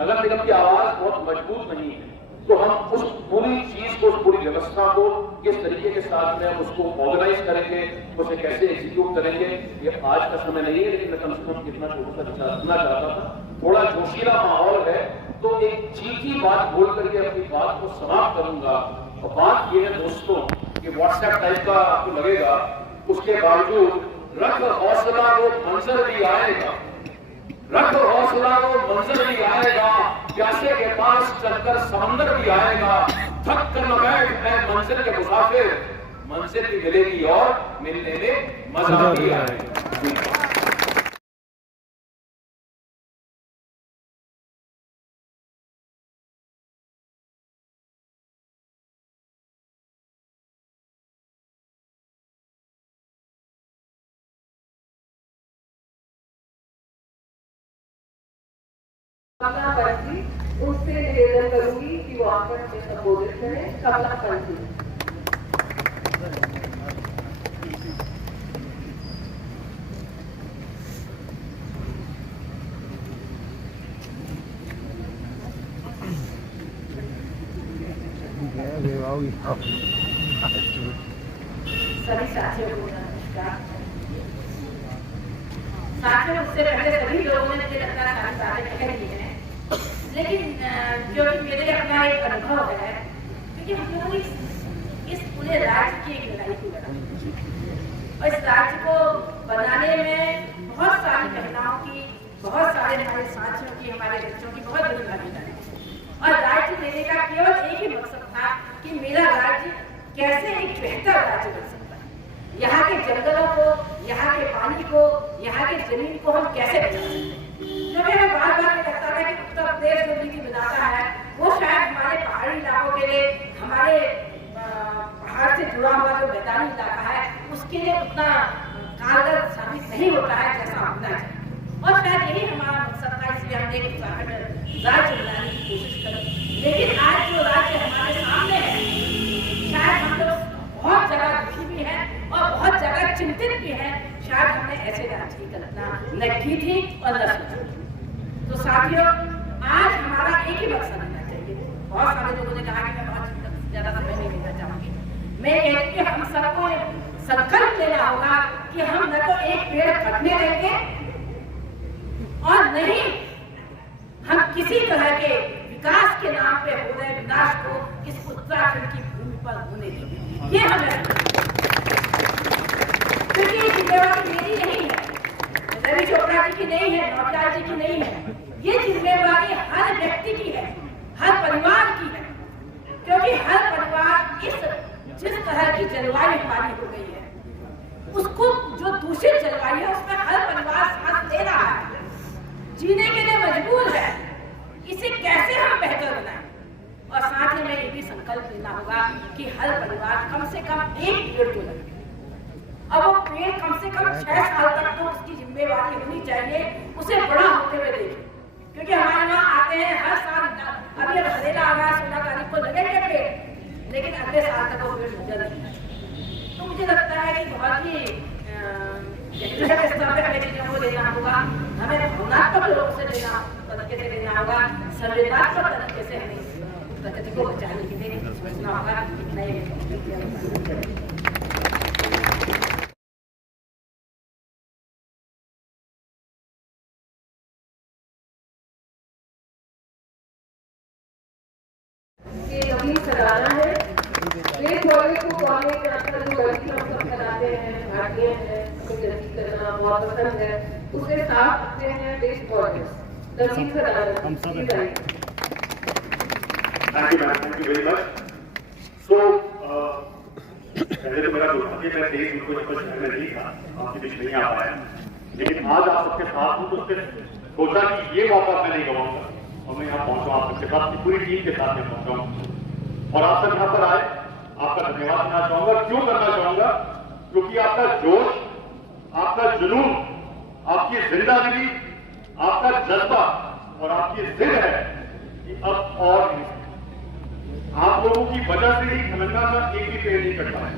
नगर निगम की आवाज बहुत मजबूत नहीं है। तो हम उस पूरी चीज को, उस पूरी व्यवस्था को किस तरीके के साथ में हम उसको ऑर्गेनाइज करेंगे, उसे कैसे एग्जीक्यूट करेंगे, ये आज का समय नहीं है, लेकिन मैं कम से कम कितना छोटा सा विचार रखना चाहता था। थोड़ा जोशीला माहौल है तो एक चीखी बात बोल करके अपनी बात को समाप्त करूंगा। और बात ये है दोस्तों कि व्हाट्सएप टाइप का आपको लगेगा, उसके बावजूद रख हौसला वो मंजर भी आएगा, रख हौसला वो मंजर भी आएगा, प्यासे के पास चलकर समंदर भी आएगा, थक कर न बैठ है मंजिल के मुसाफिर, मंजिल भी मिलेगी और मिलने में मजा भी आएगा। कमला पंथी, उससे निवेदन करूंगी कि वो आकर हमें संबोधित करें। कमला पंथी। सभी साथियों को नमस्कार। साथियों, उससे पहले सभी लोगों ने मुझे लगता है सारी बातें कह दी हैं, लेकिन क्योंकि मेरे अपना एक अनुभव है, क्योंकि हम लोगों ने इस पूरे राज्य की एक लड़ाई को लड़ा और इस राज्य को बनाने में बहुत सारी महिलाओं की, बहुत सारे हमारे साथियों की, हमारे बच्चों की बहुत बड़ी भागीदारी और राज्य देने का केवल एक ही मकसद था कि मेरा राज्य कैसे एक बेहतर राज्य बन सकता है। यहाँ के जंगलों को, यहाँ के पानी को, यहाँ की जमीन को हम कैसे बचा सकते हैं। क्योंकि हमें बार बार ये लगता था कि उत्तर प्रदेश जो नीति बनाता है वो शायद हमारे पहाड़ी इलाकों के लिए, हमारे पहाड़ से जुड़ा हुआ जो मैदानी इलाका है उसके लिए उतना कारगर साबित नहीं होता है जैसा होना चाहिए। और शायद यही हमारा मकसद था, इसलिए हमने एक उत्तराखंड राज्य बनाने की कोशिश करी। लेकिन आज जो राज्य हमारे सामने है, शायद हम लोग बहुत जगह दुखी भी हैं और बहुत जगह चिंतित भी हैं। शायद हमने ऐसे राज्य की कल्पना न की थी और न सोची। तो साथियों, आज हमारा एक ही मकसद होना चाहिए। बहुत सारे लोगों ने कहा कि मैं बहुत ज्यादा समय नहीं लेना चाहूंगी। मैं कहती हूँ हम सबको संकल्प लेना होगा कि हम न तो एक पेड़ कटने देंगे और नहीं हम किसी तरह के विकास के नाम पे हो रहे विनाश को इस उत्तराखंड की भूमि पर होने देंगे। ये हमें, क्योंकि ये जिम्मेवारी मेरी नहीं है, रवि चोपड़ा जी की नहीं है, नौटियाल जी की नहीं है। ये जिम्मेवारी हर व्यक्ति की है, हर परिवार की है। क्योंकि हर परिवार जिस तरह की जलवायु हमारी हो गई है, उसको जो दूषित जलवायु है उसमें हर परिवार साथ दे रहा है, जीने के लिए मजबूर है। इसे कैसे हम बेहतर बनाएं? और साथ ही में ये भी संकल्प लेना होगा कि हर परिवार कम से कम एक पेड़ तो लगे। अब वो पेड़ कम से कम 6 साल तक तो उसकी जिम्मेवारी होनी चाहिए, उसे बड़ा होते हुए देखें। क्योंकि हमारे यहाँ आते हैं हर साल, अभी अब हरेला आ रहा है, 16 तारीख को लगेंगे पेड़, लेकिन अगले साल तक वो पेड़ नजर नहीं आए। तो मुझे लगता है कि बहुत ही स्तर पे हमें चीजों को लेना होगा, हमें भावनात्मक लोगों से लेना तरीके से लेना होगा, संवेदनात्मक तरीके से हमें प्रकृति को बचाने के लिए सोचना होगा। नवीन सराहना है। ये कॉलेज को कॉलेज के अंदर जो लड़की हम सब कराते हैं, भारतीय हैं, हमें जल्दी करना बहुत पसंद है, उसे साफ रखते हैं बेस्ट कॉलेज। नवीन सराहना हम सब थैंक यू वेरी मच। सो पहले तो मेरा दुर्भाग्य मैं 23 जून को जब शहर में नहीं था, आपके बीच नहीं आ पाया, लेकिन आज आप सबके साथ हूँ तो फिर सोचा कि ये मौका मैं नहीं गवाऊंगा और मैं यहाँ पहुंचा आप सबके साथ, पूरी टीम के साथ में पहुंचा हूँ और आप सब यहाँ पर आए। आपका धन्यवाद करना चाहूंगा। क्यों करना चाहूंगा? क्योंकि आपका जोश, आपका जुनून, आपकी जिंदगी, आपका जज्बा और आपकी जिद है कि अब और आप लोगों की वजह से ही खनन्ना का एक भी पेड़ नहीं कट पाए।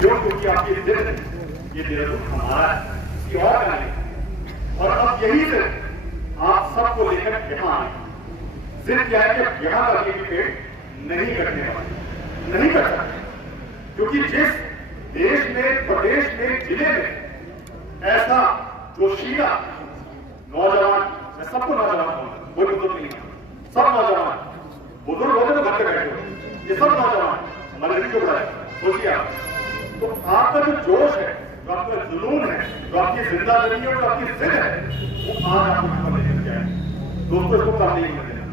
क्योंकि आपकी जिद है, ये देहरादून हमारा है, किसी और का नहीं। और अब यही से आप सबको लेकर यहाँ आए। जिद क्या है कि यहाँ का एक भी पेड़ नहीं कटने वाले, नहीं कट सकते। क्योंकि जिस देश में, प्रदेश में, जिले में ऐसा जोशीला नौजवान, मैं सबको नौजवान कहूँगा, कोई बुजुर्ग नहीं, सब नौजवान, बुजुर्ग होते तो घर पे बैठे हो, ये सब नौजवान हमारे रवि चोपड़ा है। सोचिए आप, तो आपका जो जोश है, जो आपका जुनून है, जो आपकी जिंदगी है, जो आपकी जिद है, वो आज आपको यहाँ पर लेकर के आए। दोस्तों, इसको कम नहीं होने देना,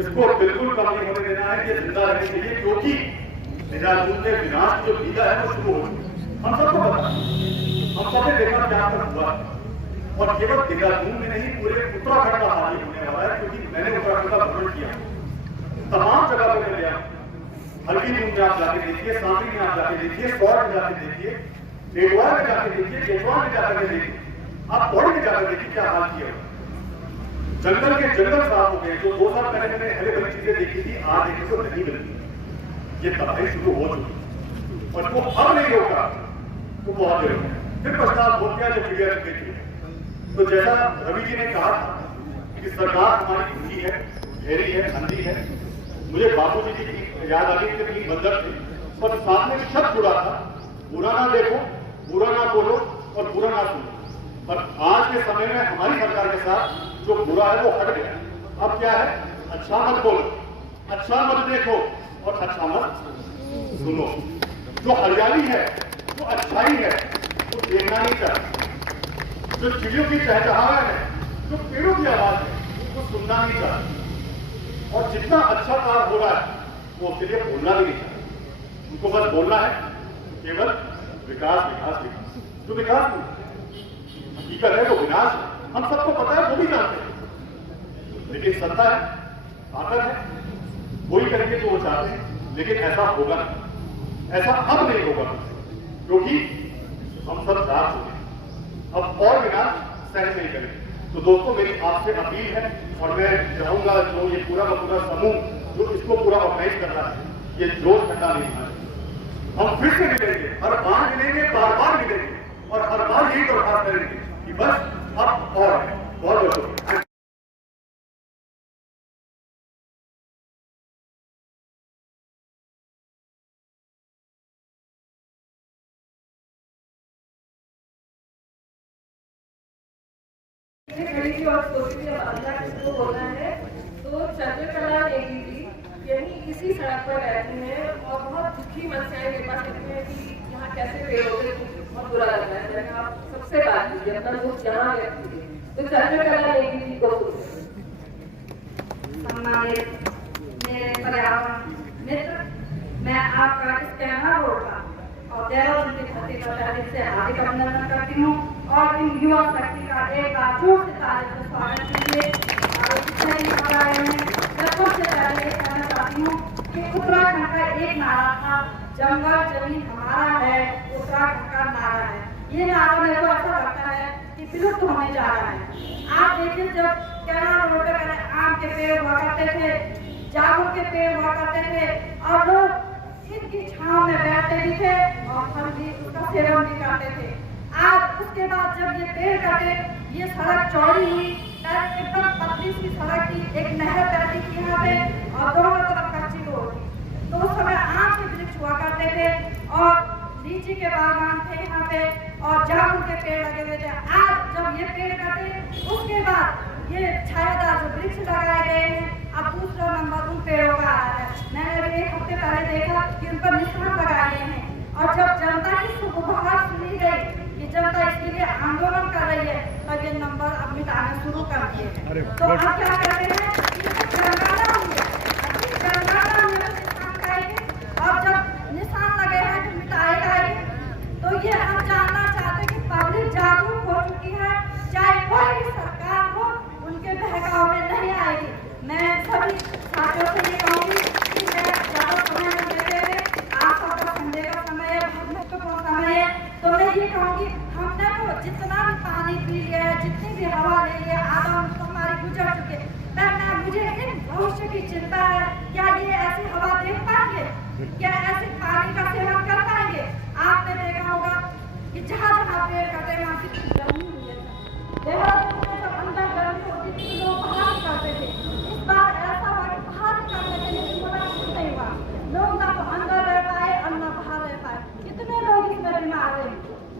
इसको बिल्कुल कम नहीं होने देना है कि जिंदा रहने के लिए, क्योंकि देहरादून में विनाश जो लीला है वो शुरू हो चुकी है। हम सबको पता है, हम सबने देखा क्या पर हुआ, और केवल देहरादून में नहीं पूरे उत्तराखंड का हाल होने वाला है। क्योंकि मैंने उत्तराखंड का भ्रमण किया, तमाम जगह पर मैं गया, हल्दीकुंड में आप जाके देखिए, सांगली में आप जाके देखिए, सौर में जाके देखिए, बेटवा में जाके देखिए, केजवाल में जाकर देखिए, आप पौड़ी में जाकर देखिए क्या हाल किया। जंगल के जंगल साफ हो गए। जो 2 साल पहले मैंने हरे भरी चीजें देखी थी, आज देखने को नहीं मिलती। ये तबाही शुरू हो चुकी और वो अब नहीं होगा तो बहुत देर हो। फिर पश्चात हो गया जब मीडिया ने देखी। तो जैसा रवि जी ने कहा कि सरकार हमारी भूखी है, घेरी है, अंधी है, मुझे बापू जी की याद आ गई कि 3 बंदर थे और साथ में शब्द जुड़ा था, बुरा ना देखो, बुरा ना बोलो और बुरा ना सुनो। पर आज के समय में हमारी सरकार के साथ जो बुरा है वो हट गया। अब क्या है? अच्छा मत बोलो, अच्छा मत देखो और अच्छा मत सुनो। जो हरियाली है, जो अच्छाई है, वो देखना नहीं चाहता। जो चिड़ियों की चहचहाहट है, जो पेड़ों की आवाज है, वो सुनना नहीं चाहता। और जितना अच्छा काम हो रहा है वो उसके लिए बोलना भी नहीं चाहता। उनको बस बोलना है केवल विकास, विकास, विकास। जो विकास हकीकत है वो विनाश है, हम सबको पता है, वो भी जानते हैं। लेकिन सत्ता है, ताकत है, वही करेंगे जो वो चाहते हैं। लेकिन ऐसा होगा नहीं, ऐसा अब नहीं होगा, क्योंकि हम सब रात चुके हैं, अब और विनाश सहन नहीं करेंगे। तो दोस्तों मेरी आपसे अपील है और मैं चाहूंगा जो ये पूरा का पूरा समूह जो इसको पूरा ऑर्गेनाइज कर रहा है, ये जोश ठंडा नहीं होना चाहिए। हम फिर से मिलेंगे, हर बार मिलेंगे, बार बार मिलेंगे और हर बार यही दरख्वास्त करेंगे कि बस अब और है। बहुत बहुत शुक्रिया। और सोची अल्लाह किसको बोलना है तो चंद्रकला देवी जी यही इसी सड़क पर रहती हैं और बहुत दुखी मन से आए मेरे पास कहते हैं कि यहाँ कैसे पेड़ होते बहुत बुरा लग रहा है। मैंने कहा आप सबसे बात कीजिए, अपना दुख जहाँ व्यक्त कीजिए। तो चंद्रकला देवी जी को सम्मानित मेरे पर्यावरण मित्र, मैं आपका इस कहना होगा और देवों की धरती पर तहरीक से हार्दिक अभिनंदन करती हूँ और इन युवा शक्ति का एक बार जोर से ताली से स्वागत कीजिए। और जितने भी खबर आए हैं, मैं सबसे पहले ये कहना चाहती हूँ कि उत्तराखंड का एक नारा था, जंगल जमीन हमारा है, उत्तराखंड का नारा है। ये नारा मेरे को ऐसा लगता है कि विलुप्त होने जा रहा है। आप देखिए जब कैनाल रोड पर आम के पेड़ हुआ करते थे, जामुन के पेड़ हुआ करते थे और लोग इनकी छांव में बैठते भी थे और फल भी उसका सेवन भी करते थे। आज उसके बाद जब ये पेड़ कटे, ये सड़क चौड़ी हुई, एकदम पतली सी सड़क थी, एक नहर बहती थी यहाँ पे और दोनों तरफ कच्ची रोड थी। तो उस समय आम के वृक्ष हुआ करते थे और लीची के बागान थे यहाँ पे और जामुन के पेड़ लगे हुए थे। आज जब ये पेड़ कटे उसके बाद ये छायादार जो वृक्ष लगाए गए हैं, अब दूसरा नंबर उन पेड़ों का आ रहा है। मैंने अभी एक हफ्ते पहले देखा कि उन पर निशान लगाए गए हैं और जब जनता की सुबुगाहट सुनी गई कि जनता इसके लिए आंदोलन कर रही है, तब ये नंबर अब मिटाना शुरू कर दिए हैं। तो अब क्या करते हैं, जनगणना होंगे, जनगणना में निशान लगाएंगे और जब निशान लगे हैं तो मिटाए जाएंगे। तो ये हम जानना चाहते हैं कि पब्लिक जागरूक हो चुकी है, चाहे कोई भी सरकार हो, उनके बहकाव में नहीं आएगी। मैं सभी साथियों से ये कहूँगी कि मैं ज़्यादा समय न देते हुए, आप सबका संडे का समय है, बहुत महत्वपूर्ण समय है, तो मैं ये कहूँगी हमने तो जितना भी पानी पी लिया है, जितनी भी हवा ले लिया, आधा तो हमारी गुजर चुके, पर मुझे इन भविष्य की चिंता है। क्या ये ऐसी हवा देख पाएंगे, क्या ऐसे पानी का सेवन कर पाएंगे? आपने देखा होगा कि जहाँ जहाँ पेड़ कटे वहाँ कितनी गर्मी हुई है। देहरादून में जब अंदर गर्मी होती थी लोग बाहर निकलते थे, इस बार ऐसा हुआ कि बाहर निकलने के लिए थोड़ा कुछ नहीं हुआ, लोग ना तो अंदर रह पाए और न बाहर रह पाए। कितने लोग इसमें बीमार हैं,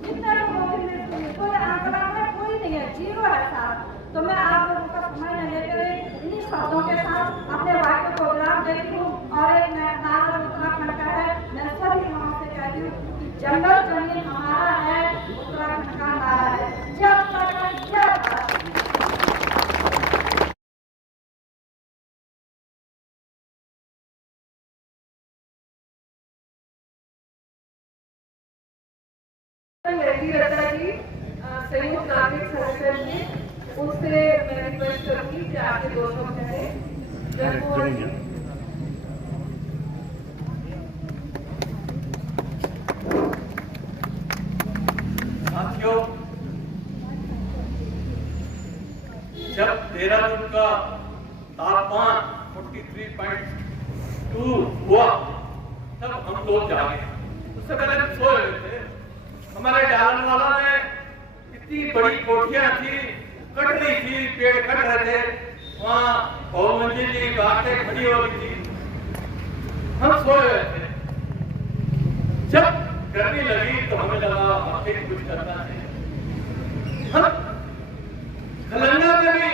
कितने लोगों की मृत्यु हुई, कोई आंकड़ा में कोई नहीं है, जीरो है सारा। तो मैं आप लोगों का समय न लेकर इन्हीं शब्दों के साथ अपने वाक्य को विराम देती हूँ और एक नारा उत्तराखंड का है। मैं सभी लोगों से कहती हूँ कि जंगल जमीन हमारा है, उत्तराखंड का नारा है। जय उत्तराखंड, जय भारत। मेरी रत्ना जी संयुक्त नागरिक संगठन में, उससे मैं रिक्वेस्ट करूंगी कि आपके दोस्तों कहें साथियों, जब देहरादून का तापमान 43.2 हुआ तब हम लोग जागे। उससे पहले सो रहे थे। हमारे डालन वाला में इतनी बड़ी कोठियां थी, कट रही थी, पेड़ कट रहे थे, वहाँ बहुमंजिली इमारतें खड़ी हो गई थी, हम सो रहे थे। जब गर्मी लगी तो हमें लगा आखिर कुछ करना है। हम खलंगा में भी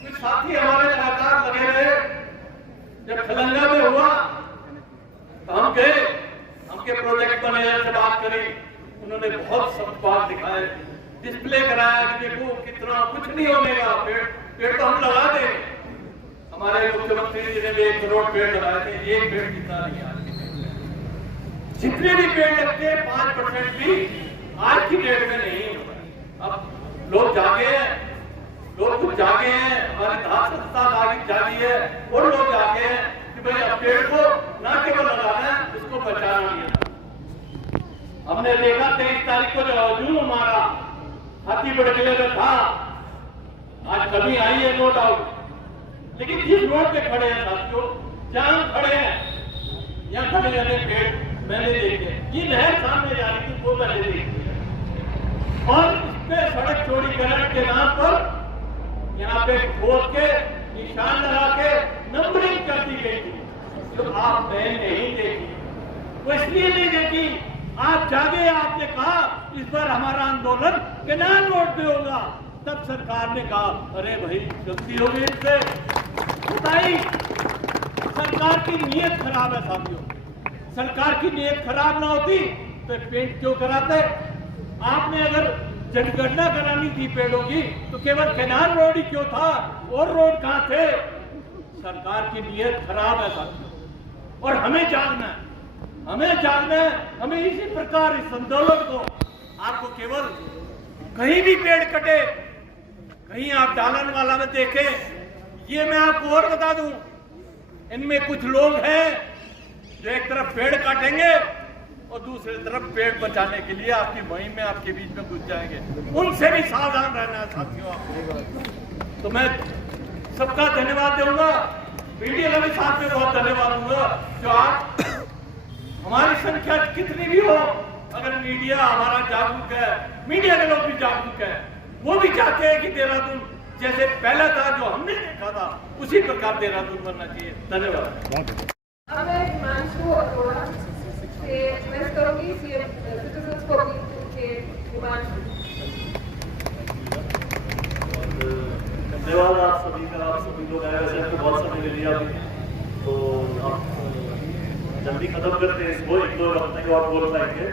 कुछ साथी हमारे लगातार लगे रहे। जब खलंगा में हुआ तो हम गए, हमके प्रोजेक्ट मैनेजर से बात करी, उन्होंने बहुत सब बात दिखाए, डिस्प्ले कराया कि देखो कितना कुछ नहीं होने का, पेड़ तो हम लगा देंगे। हमारे मुख्यमंत्री जी ने भी 1 करोड़ पेड़ लगाए थे, एक पेड़ कितना नहीं आया। जितने भी पेड़ लगते हैं 5% भी आज की डेट में नहीं हो रहा। अब लोग जागे हैं, लोग कुछ जागे हैं, हमारी धार संस्था आगे जागी है, और लोग जागे हैं कि भाई अब पेड़ को ना केवल लगाना है, उसको बचाना भी है। हमने देखा 23 तारीख को जो हजूम हमारा हाथीपुर किले में था, आज कभी आई है नो डाउट, लेकिन जिस रोड पे खड़े हैं साथियों, जहां हम खड़े हैं, यहाँ खड़े रहने पेड़ मैंने देखे, ये नहर सामने जा रही थी वो मैंने देखी, और इसमें सड़क चौड़ीकरण के नाम पर यहाँ पे खोद के निशान लगा के नंबरिंग कर दी गई थी। तो आपने नहीं देखी, वो इसलिए नहीं देखी, आप जागे, आपने कहा इस बार हमारा आंदोलन केनाल रोड पे होगा, तब सरकार ने कहा अरे भाई गलती हो गई, इससे बताई सरकार की नीयत खराब है साथियों। सरकार की नीयत खराब ना होती तो पेंट क्यों कराते? आपने अगर जनगणना करानी थी पेड़ों की तो केवल केनाल रोड ही क्यों था, और रोड कहां थे? सरकार की नीयत खराब है साथियों, और हमें जागना है, हमें इसी प्रकार इस आंदोलन को, आपको केवल कहीं भी पेड़ कटे, कहीं आप डालन वाला में देखें, ये मैं आपको और बता दूं, इनमें कुछ लोग हैं जो एक तरफ पेड़ काटेंगे और दूसरी तरफ पेड़ बचाने के लिए आपकी मुहिम में आपके बीच में घुस जाएंगे। उनसे भी सावधान रहना है साथियों आपको। तो मैं सबका धन्यवाद दूंगा, मीडिया का भी साथ में बहुत धन्यवाद दूंगा, जो आप हमारी संख्या कितनी भी हो, अगर मीडिया हमारा जागरूक है, मीडिया के लोग भी जागरूक है, वो भी चाहते हैं कि देहरादून जैसे पहला था जो हमने देखा था उसी प्रकार देहरादून बनना चाहिए। धन्यवाद। अब मैं हिमांशु अरोड़ा से रिक्वेस्ट करूंगी सीएम सिटीजन्स को के हिमांशु। धन्यवाद आप सभी का, आप सभी लोग आए, वैसे आपको बहुत समय ले लिया अभी, तो आप जल्दी खत्म करते हैं इसको, एक दो वक्त और बोल पाएंगे।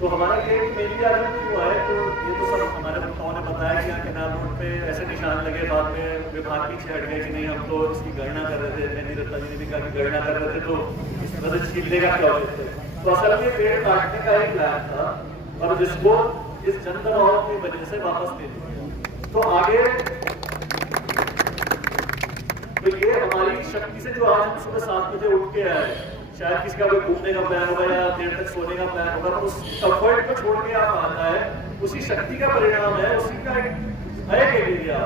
तो हमारा ये मेनली आज क्यों है, तो ये तो सब हमारे वक्ताओं ने बताया कि यहाँ केनाल रोड पे ऐसे निशान लगे, बाद में विभाग पीछे हट गए कि नहीं हम तो इसकी गणना कर रहे थे, मैंने दत्ता जी ने भी कहा कि गणना कर रहे थे तो इस तरह से छीनने का क्या होते थे। तो असल में पेड़ काटने का एक प्लान था और जिसको इस जनदबाव की वजह से वापस ले लिया। तो आगे तो ये हमारी शक्ति से जो आज हम सुबह 7 बजे उठ के आए, शायद किसी का कोई घूमने का प्लान होगा या देर तक सोने का प्लान होगा, तो उस कंफर्ट को छोड़ के आप आता है, उसी शक्ति का परिणाम है, उसी का एक है के लिए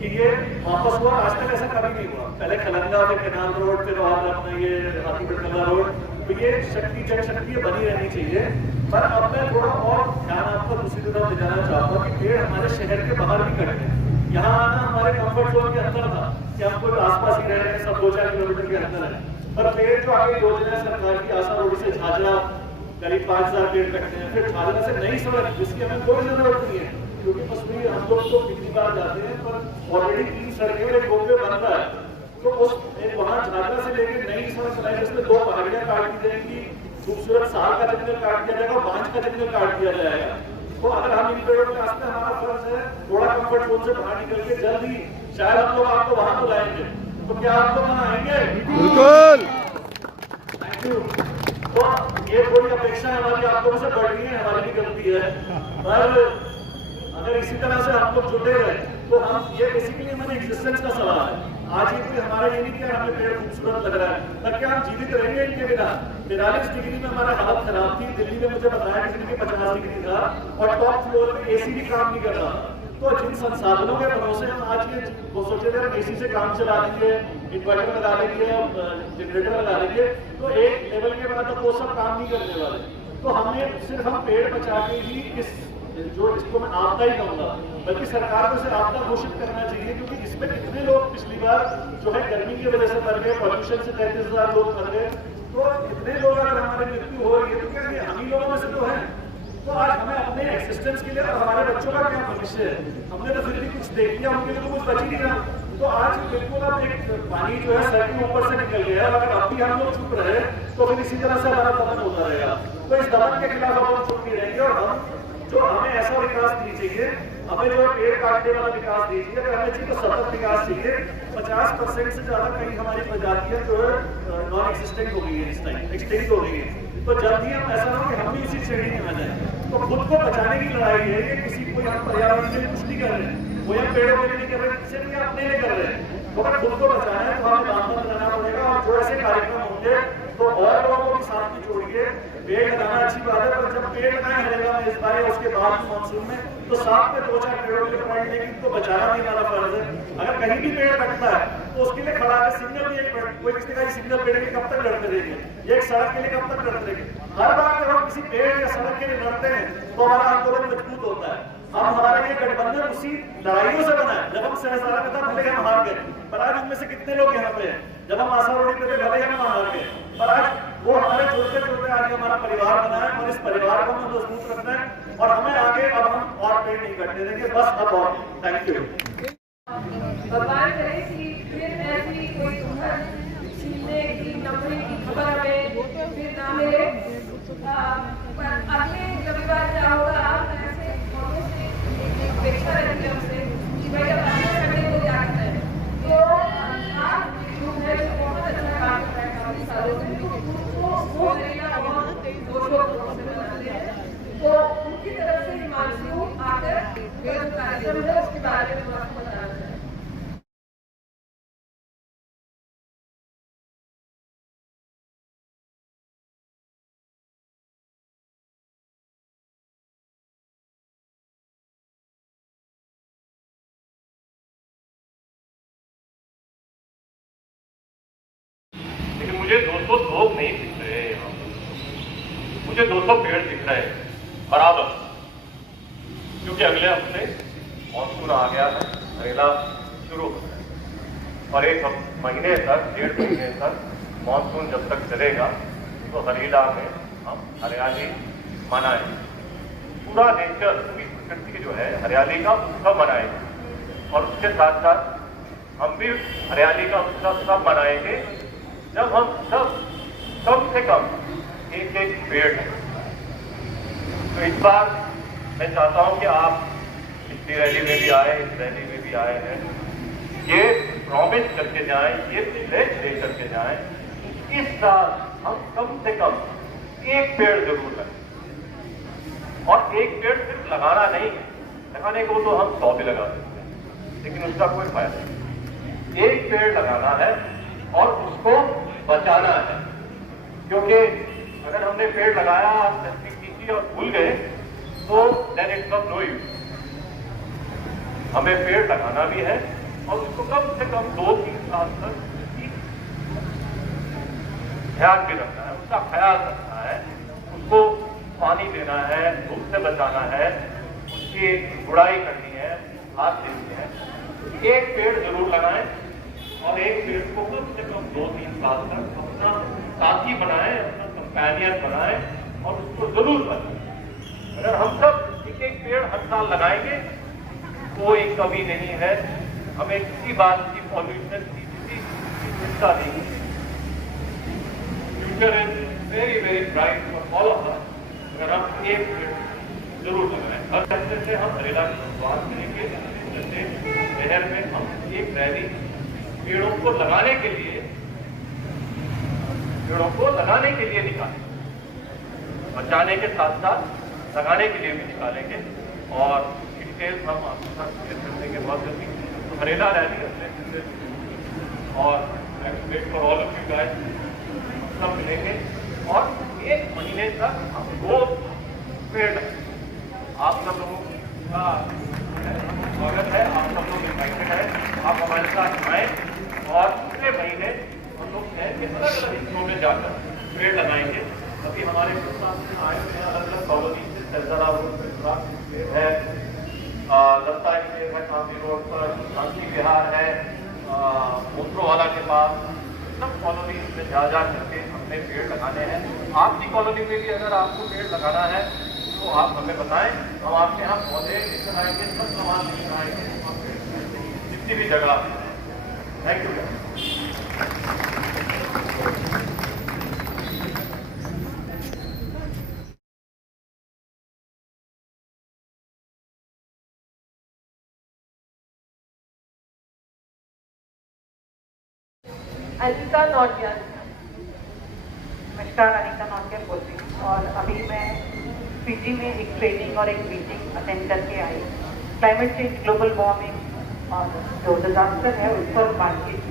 कि ये वापस हुआ। आज तक ऐसा कभी नहीं हुआ, पहले खलंगा, फिर केनाल रोड, फिर अपना ये हाथीपुर कला रोड, तो ये शक्ति जनशक्ति बनी रहनी चाहिए। पर अब मैं थोड़ा और ध्यान आपको दूसरी तरफ ले जाना चाहता हूँ कि पेड़ हमारे शहर के बाहर भी कटते हैं। यहाँ आना हमारे कंफर्ट जोन के अंदर था कि हम कोई आसपास ही रह रहे हैं, सब 2-4 किलोमीटर के अंदर है, पर पेड़ जो आगे योजना है सरकार की, आशा रोड से झाझरा करीब 5000 पेड़ कटते हैं, फिर झाझरा से नई सड़क जिसकी हमें कोई जरूरत नहीं है, क्योंकि मसूरी हम लोग तो कितनी बार जाते हैं, पर ऑलरेडी 3 सड़कें और एक रोपवे बन रहा है, तो उस वहाँ झाझरा से लेकर नई सड़क बनाई जिसमें 2 पहाड़ियाँ काट दी जाएंगी, खूबसूरत साल का जंगल काट दिया जाएगा, बांझ का जंगल काट दिया जाएगा। तो अगर हम इन पेड़ों के रास्ते, हमारा फर्ज है थोड़ा कंफर्ट जोन से बाहर निकल के जल्दी शायद हम लोग आपको वहां बुलाएंगे, तो क्या आप लोग वहां आएंगे? बिल्कुल। Thank you. तो ये थोड़ी अपेक्षा हमारी आप लोगों से बढ़ रही है, हमारी भी गलती है, पर अगर इसी तरह से हम लोग जुटे रहे तो हम ये बेसिकली हमारे एग्जिस्टेंस का सवाल है। आज ये कोई हमारा ये नहीं कि हमें पेड़ खूबसूरत लग रहा है, पर क्या हम जीवित रहेंगे इनके बिना? 42 डिग्री में हमारा हालत खराब थी, दिल्ली में मुझे बताया कि दिल्ली में 50 डिग्री था और टॉप फ्लोर पे एसी भी काम नहीं कर रहा। तो जिन संसाधनों के भरोसे हम आज ये वो सोचे थे एसी से काम चला लेंगे, इन्वर्टर लगा लेंगे, जनरेटर लगा लेंगे, तो एक लेवल के बाद तो वो सब काम नहीं करने वाले। तो हमें सिर्फ हम पेड़ बचा के ही इस जो इसको मैं आपदा ही कहूँगा, बल्कि सरकार को इसे आपदा घोषित करना चाहिए, क्योंकि इसमें कितने लोग पिछली बार जो है गर्मी की वजह से मर गए, पॉल्यूशन से 33,000 लोग मर गए, तो इतने लोग अगर हमारी मृत्यु हो रही है तो क्या ये हम ही लोगों में से तो है। तो आज हमें अपने एक्सिस्टेंस के लिए और हमारे बच्चों का क्या भविष्य है, हमने तो फिर भी कुछ देख लिया, उनके लिए तो कुछ बच ही नहीं रहा। तो आज बिल्कुल अब एक पानी जो है सर के ऊपर से निकल गया, अगर अब भी हम लोग चुप रहे तो फिर इसी तरह से हमारा दमन होता रहेगा। तो इस दमन के खिलाफ हम लोग चुप नहीं रहेंगे, और हम जो हमें ऐसा विकास नहीं चाहिए, हमें जो पेड़ काटने वाला विकास नहीं चाहिए, अगर हमें चाहिए तो सतत विकास चाहिए। 50% से ज्यादा कहीं हमारी प्रजातियां जो है नॉन एक्सिस्टेंट हो गई है, इस टाइम एक्सटिंक्ट हो गई है। तो जल्दी हम ऐसा ना कि हम भी इसी श्रेणी में आ जाए। तो खुद को बचाने की लड़ाई है, ये किसी को हम पर्यावरण के लिए कुछ नहीं कर रहे हैं, वो हम पेड़ों के लिए नहीं कर रहे, सिर्फ अपने लिए कर रहे हैं। तो अगर खुद को बचाना है तो हमें दामन लगाना पड़ेगा, और जो ऐसे कार्यक्रम होंगे तो और लोगों को भी साथ में जोड़िए। पेड़ लगाना अच्छी बात है, पर जब पेड़ लगाए हरेगा में इस बार या उसके बाद मानसून में, तो साथ में 2-4 पेड़ों के पॉइंट लेकिन तो बचाना भी हमारा फर्ज है। अगर कहीं भी पेड़ कटता है तो उसके लिए खड़ा है सिग्नल भी एक कोई किसी का सिग्नल पेड़ के कब तक लड़ते रहेंगे, ये एक सड़क के लिए कब तक लड़ते रहेंगे। हर बार जब हम किसी पेड़ या सड़क के लिए लड़ते हैं तो हमारा आंदोलन मजबूत होता है। हम हमारा ये गठबंधन उसी लड़ाइयों से बना है। जब हम सहसारा में था भले हम हार गए, पर आज उनमें से कितने लोग यहाँ पे हैं। जब हम आशा रोड़ी पे थे भले हम हार गए, पर आज वो हमारे जुड़ते जुड़ते आगे हमारा परिवार बना है और इस परिवार को हमें मजबूत रखना है और हमें आगे अब हम और पेड़ नहीं कटने देंगे, बस अब और। Thank you. भगवान करे कि फिर ऐसी कोई छीनने की नौकरी की खबर हमें फिर ना मिले। पर अगले रविवार क्या होगा, आप ऐसे अपेक्षा रहती है हमसे कि भाई अब अगले संडे को क्या करना है। तो आप ग्रुप है जो बहुत अच्छा काम कर रहा है काफी सालों से, वो करेगा और 200 लोगों से बनाते हैं। तो उनकी तरफ से हिमांशु आकर ये जो कार्यक्रम है उसके बारे में आपको बताना है। लेकिन मुझे 200 लोग नहीं दिख रहे हैं यहाँ पर, मुझे 200 पेड़ दिख रहे हैं बराबर, क्योंकि अगले हफ्ते मानसून आ गया है, हरेला शुरू हो गया है और 1 महीने तक 1.5 महीने तक मानसून जब तक चलेगा तो हरेला में हम हरियाली मनाएंगे। पूरा नेचर, पूरी प्रकृति जो है हरियाली का उत्सव मनाएंगे और उसके साथ साथ हम भी हरियाली का उत्सव तब मनाएंगे जब हम सब कम से कम 1-1 पेड़ हैं। तो इस बार मैं चाहता हूं कि आप इस रैली में भी आए, इस रैली में भी आए हैं, ये प्रॉमिस करके जाएं, ये प्लेज दे करके जाएं, इस साल हम कम से कम 1 पेड़ जरूर लगाएं। और 1 पेड़ सिर्फ लगाना नहीं है, लगाने को तो हम 100 भी लगा सकते हैं, लेकिन उसका कोई फायदा नहीं। 1 पेड़ लगाना है और उसको बचाना है, क्योंकि अगर हमने पेड़ लगाया, तस्वीर खींची और भूल गए तो then it's of no use. हमें पेड़ लगाना भी है और उसको कम से कम 2-3 साल तक ध्यान भी रखना है, उसका ख्याल रखना है, उसको पानी देना है, धूप से बचाना है, उसकी गुड़ाई करनी है, खाद देनी है। 1 पेड़ जरूर लगाएं और 1 पेड़ को कम से कम 2-3 साल तक अपना साथी बनाएं, अपना कंपेनियन बनाएं और उसको जरूर बनाएं। अगर हम सब 1-1 पेड़ हर साल लगाएंगे कोई कमी नहीं है, हमें किसी बात की पॉल्यूशन की किसी चिंता नहीं है। Future is very very bright for all of us अगर हम 1 पेड़ जरूर लगाएं। हर दफ्तर से हम हरेला की शुरुआत करेंगे, जैसे शहर में हम एक रैली पेड़ों को लगाने के लिए निकालें, बचाने के साथ साथ लगाने के लिए भी निकालेंगे और डिटेल्स हम आपके साथ शेयर कर देंगे बहुत जल्दी। तो हरेला रैली और wait for all of you guys सब मिलेंगे और 1 महीने तक हम 2 पेड़ आप सब लोगों का स्वागत है, आप सब लोग इन्वाइटेड है, आप हमारे साथ आए और पिछले महीने हम लोग शहर के अलग अलग हिस्सों में जाकर पेड़ लगाएंगे। अभी हमारे आए हुए अलग अलग कॉलोनी से सहजरा रोड पर है, दस्ताई में है, कांसी रोड पर शांति विहार है, मोत्रोवाला के पास, सब कॉलोनी में जा करके हमने पेड़ लगाने हैं। आपकी कॉलोनी में भी अगर आपको पेड़ लगाना है तो आप हमें बताएं, हम आपके यहाँ पौधे लेकर आएंगे, सब सामान लेकर आएंगे जितनी भी जगह। Thank you. अनिता नौटियाल। नमस्कार, अनिता नौटियाल बोल रही हूँ और अभी मैं फिजी में एक ट्रेनिंग और एक मीटिंग अटेंड करके आई। क्लाइमेट चेंज, ग्लोबल वार्मिंग और जो डिजास्टर है उस पर बातचीत।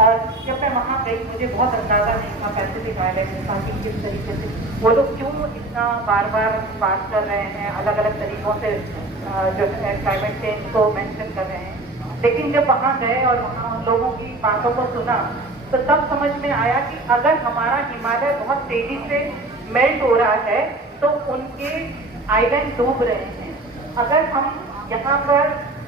और जब मैं वहाँ गई मुझे बहुत अंदाजा नहीं था पैसिफिक आइलैंड का कि किस तरीके से वो लोग क्यों इतना बार बार बात कर रहे हैं, अलग अलग तरीकों से जो है क्लाइमेट चेंज को मेंशन कर रहे हैं। लेकिन जब वहाँ गए और वहाँ उन लोगों की बातों को सुना तो तब समझ में आया कि अगर हमारा हिमालय बहुत तेजी से मेल्ट हो रहा है तो उनके आइलैंड डूब रहे हैं। अगर हम यहाँ पर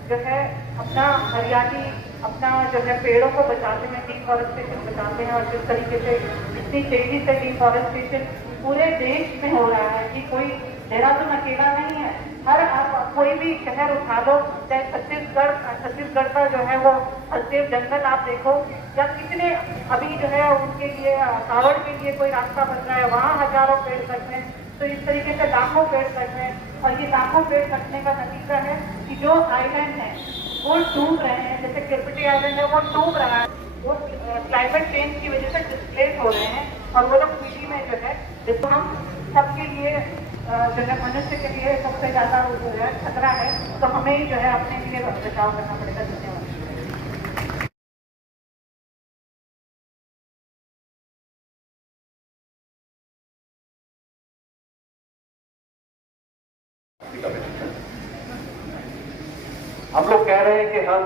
जो है अपना हरियाली, अपना जो है पेड़ों को बचाते हैं, डिफॉरेस्टेशन बचाते हैं, और जिस तरीके से इतनी तेजी से डिफॉरेस्टेशन पूरे देश में हो रहा है कि कोई देहरादून अकेला नहीं है, हर आप कोई भी शहर उठा लो, चाहे छत्तीसगढ़ का जो है वो हसदेव जंगल आप देखो, या कितने अभी जो है उनके लिए कावड़ के लिए कोई रास्ता बन रहा है, वहाँ हजारों पेड़ कट हैं। तो इस तरीके से लाखों पेड़ कट हैं, और ये लाखों पेड़ कटने का नतीजा है कि जो आइलैंड है वो डूब रहे हैं। जैसे क्रिपिटी आइलैंड है वो डूब रहा है, वो क्लाइमेट चेंज की वजह से डिस्प्लेस हो रहे हैं, और वो लोग पीढ़ी में जो है जिसको हम सबके लिए जो है मनुष्य के लिए सबसे ज्यादा जो है खतरा है, तो हमें ही जो है अपने लिए बचाव करना पड़ेगा। धन्यवाद। हम लोग कह रहे हैं कि हम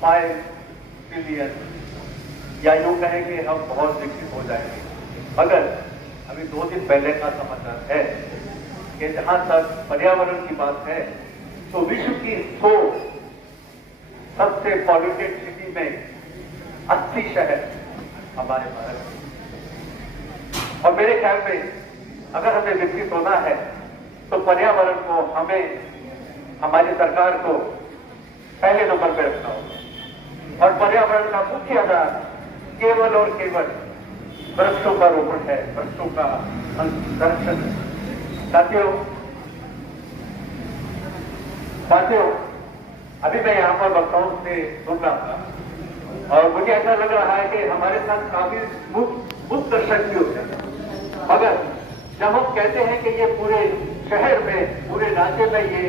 5 बिलियन या यूं कहें कि हम बहुत विकसित हो जाएंगे, मगर अभी 2 दिन पहले का समाचार है कि जहां तक पर्यावरण की बात है तो विश्व की 100 सबसे पॉल्यूटेड सिटी में 80 शहर हमारे भारत में। और मेरे ख्याल में अगर हमें विकसित होना है तो पर्यावरण को हमें, हमारी सरकार को पहले नंबर पर रखना होगा, और पर्यावरण का मुख्य आधार केवल और केवल वृक्षों का रोपण है, वृक्षों का संरक्षण है। साथियों, अभी मैं यहाँ पर वक्ताओं से सुन रहा था और मुझे ऐसा लग रहा है कि हमारे साथ काफी मुक्त दर्शक भी होते हैं, मगर जब हम कहते हैं कि ये पूरे शहर में, पूरे राज्य में ये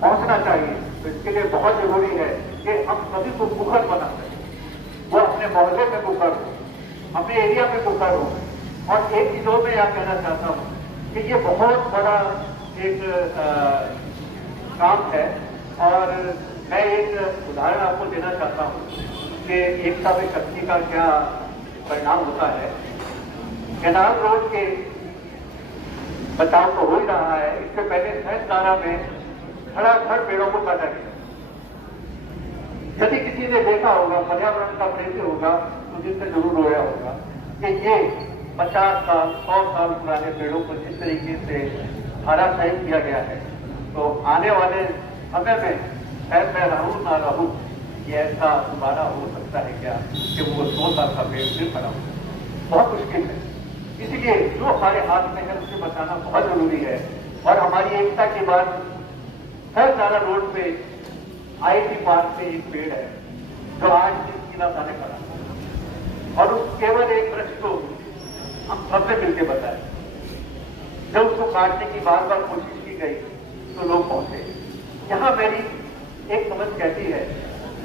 पहुंचना चाहिए, तो इसके लिए बहुत जरूरी है कि हम सभी को मुखर बना सकें। वो अपने मोहल्ले में मुखर हो, अपने एरिया में मुखर हो। और एक चीज और मैं यहाँ कहना चाहता हूँ कि ये बहुत बड़ा एक काम है, और मैं एक उदाहरण आपको देना चाहता हूँ कि एकता में शक्ति का क्या परिणाम होता है। कैनाल रोड के बचाव तो हो ही रहा है, इससे पहले सहस्त्रधारा में धड़ाधड़ पेड़ों को काटा गया। यदि किसी ने देखा होगा, पर्यावरण का प्रेमी होगा, तो जिससे जरूर रोया होगा कि ये 50 साल 100 साल पुराने पेड़ों को जिस तरीके से धराशायी किया गया है, तो आने वाले समय में शायद मैं रहूं ना रहूं, ये ऐसा दोबारा हो सकता है क्या कि वो 100 साल का पेड़ फिर खड़ा हो? बहुत मुश्किल है। इसलिए जो हमारे हाथ में है उसे बचाना बहुत जरूरी है। और हमारी एकता की बात, सहस्त्रधारा रोड पे IIT पार्क में एक पेड़ है जो आज इसकी नाताने खड़ा, और उस केवल एक वृक्ष को हम सबसे मिलकर बताए। जब उसको काटने की बार बार कोशिश की गई तो लोग पहुंचे। यहाँ मेरी एक समझ कहती है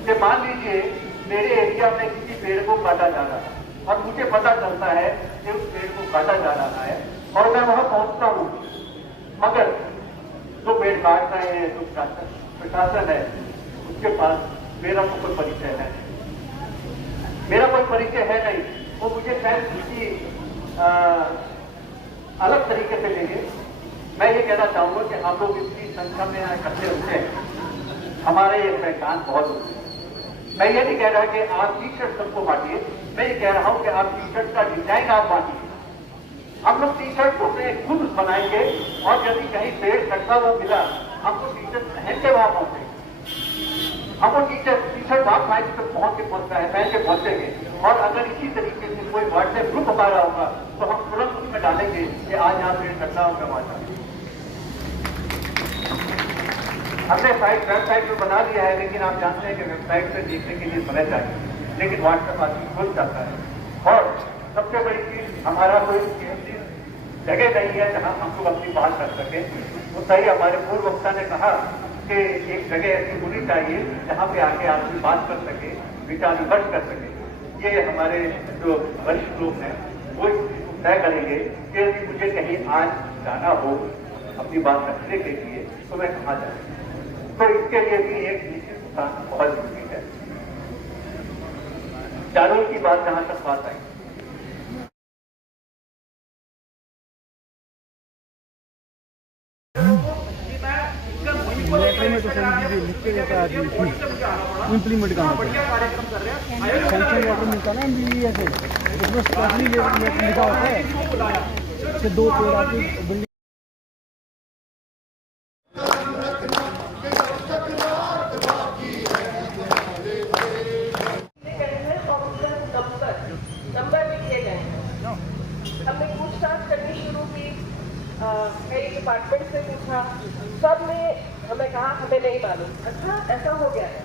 कि मान लीजिए मेरे एरिया में किसी पेड़ को काटा जा रहा है और मुझे पता चलता है कि उस पेड़ को काटा जा रहा है, और मैं वहां पहुंचता हूं, मगर जो पेड़ काट रहे हैं, जो प्रशासन है, उसके पास मेरा तो कोई परिचय है, मेरा कोई परिचय है नहीं। वो मुझे शायद किसी अलग तरीके से लेंगे। मैं ये कहना चाहूंगा कि हम लोग इतनी संख्या में यहाँ इकट्ठे होते हैं, हमारे ये पहचान बहुत होती है। मैं ये नहीं कह रहा कि आप टी शर्ट सबको बांटिए, मैं ये कह रहा हूँ कि आप टी शर्ट का डिजाइन आप बांटिए। हम लोग टी शर्ट को अपने खुद बनाएंगे, और यदि कहीं पेड़ कटता हुआ मिला, हमको टी शर्ट पहन के वहां पहुंचेंगे। हमको टी शर्ट वहां माइक तक पहुंच के पहुंचता है, पहन के पहुंचेंगे। और अगर इसी तरीके से कोई व्हाट्सएप ग्रुप बता रहा होगा तो हम तुरंत उसमें डालेंगे कि आज यहाँ पेड़ कटना होगा, वहां हमने वेबसाइट पर बना दिया है, लेकिन आप जानते हैं कि वेबसाइट से देखने के लिए समय चाहिए, लेकिन व्हाट्सएप आदमी खुल जाता है। और सबसे बड़ी चीज, हमारा कोई जगह नहीं है जहां हम लोग अपनी बात कर सके। तो सही हमारे पूर्व वक्ता ने कहा कि एक जगह ऐसी होनी चाहिए जहां पे आके आदमी बात कर सके, विचार विमर्श कर सके। ये हमारे जो वरिष्ठ लोग हैं वो तय करेंगे कि मुझे कहीं आज जाना हो अपनी बात रखने के लिए तो मैं कहाँ जाऊँ। तो इसके लिए भी एक निश्चित स्थान बहुत जरूरी है। चारों की बात जहाँ तक बात आई, इम्प्लीमेंट करना सैंक्शन लेटर मिलता ना MBBS से, उसमें स्पेशली लिखा होता है कि 2 पेड़ आके बिल्डिंग नंबर लिखे गए हैं। हमने पूछताछ करनी शुरू की, कई डिपार्टमेंट से पूछा, सब ने हमें कहा हमें नहीं मालूम। अच्छा ऐसा हो गया है।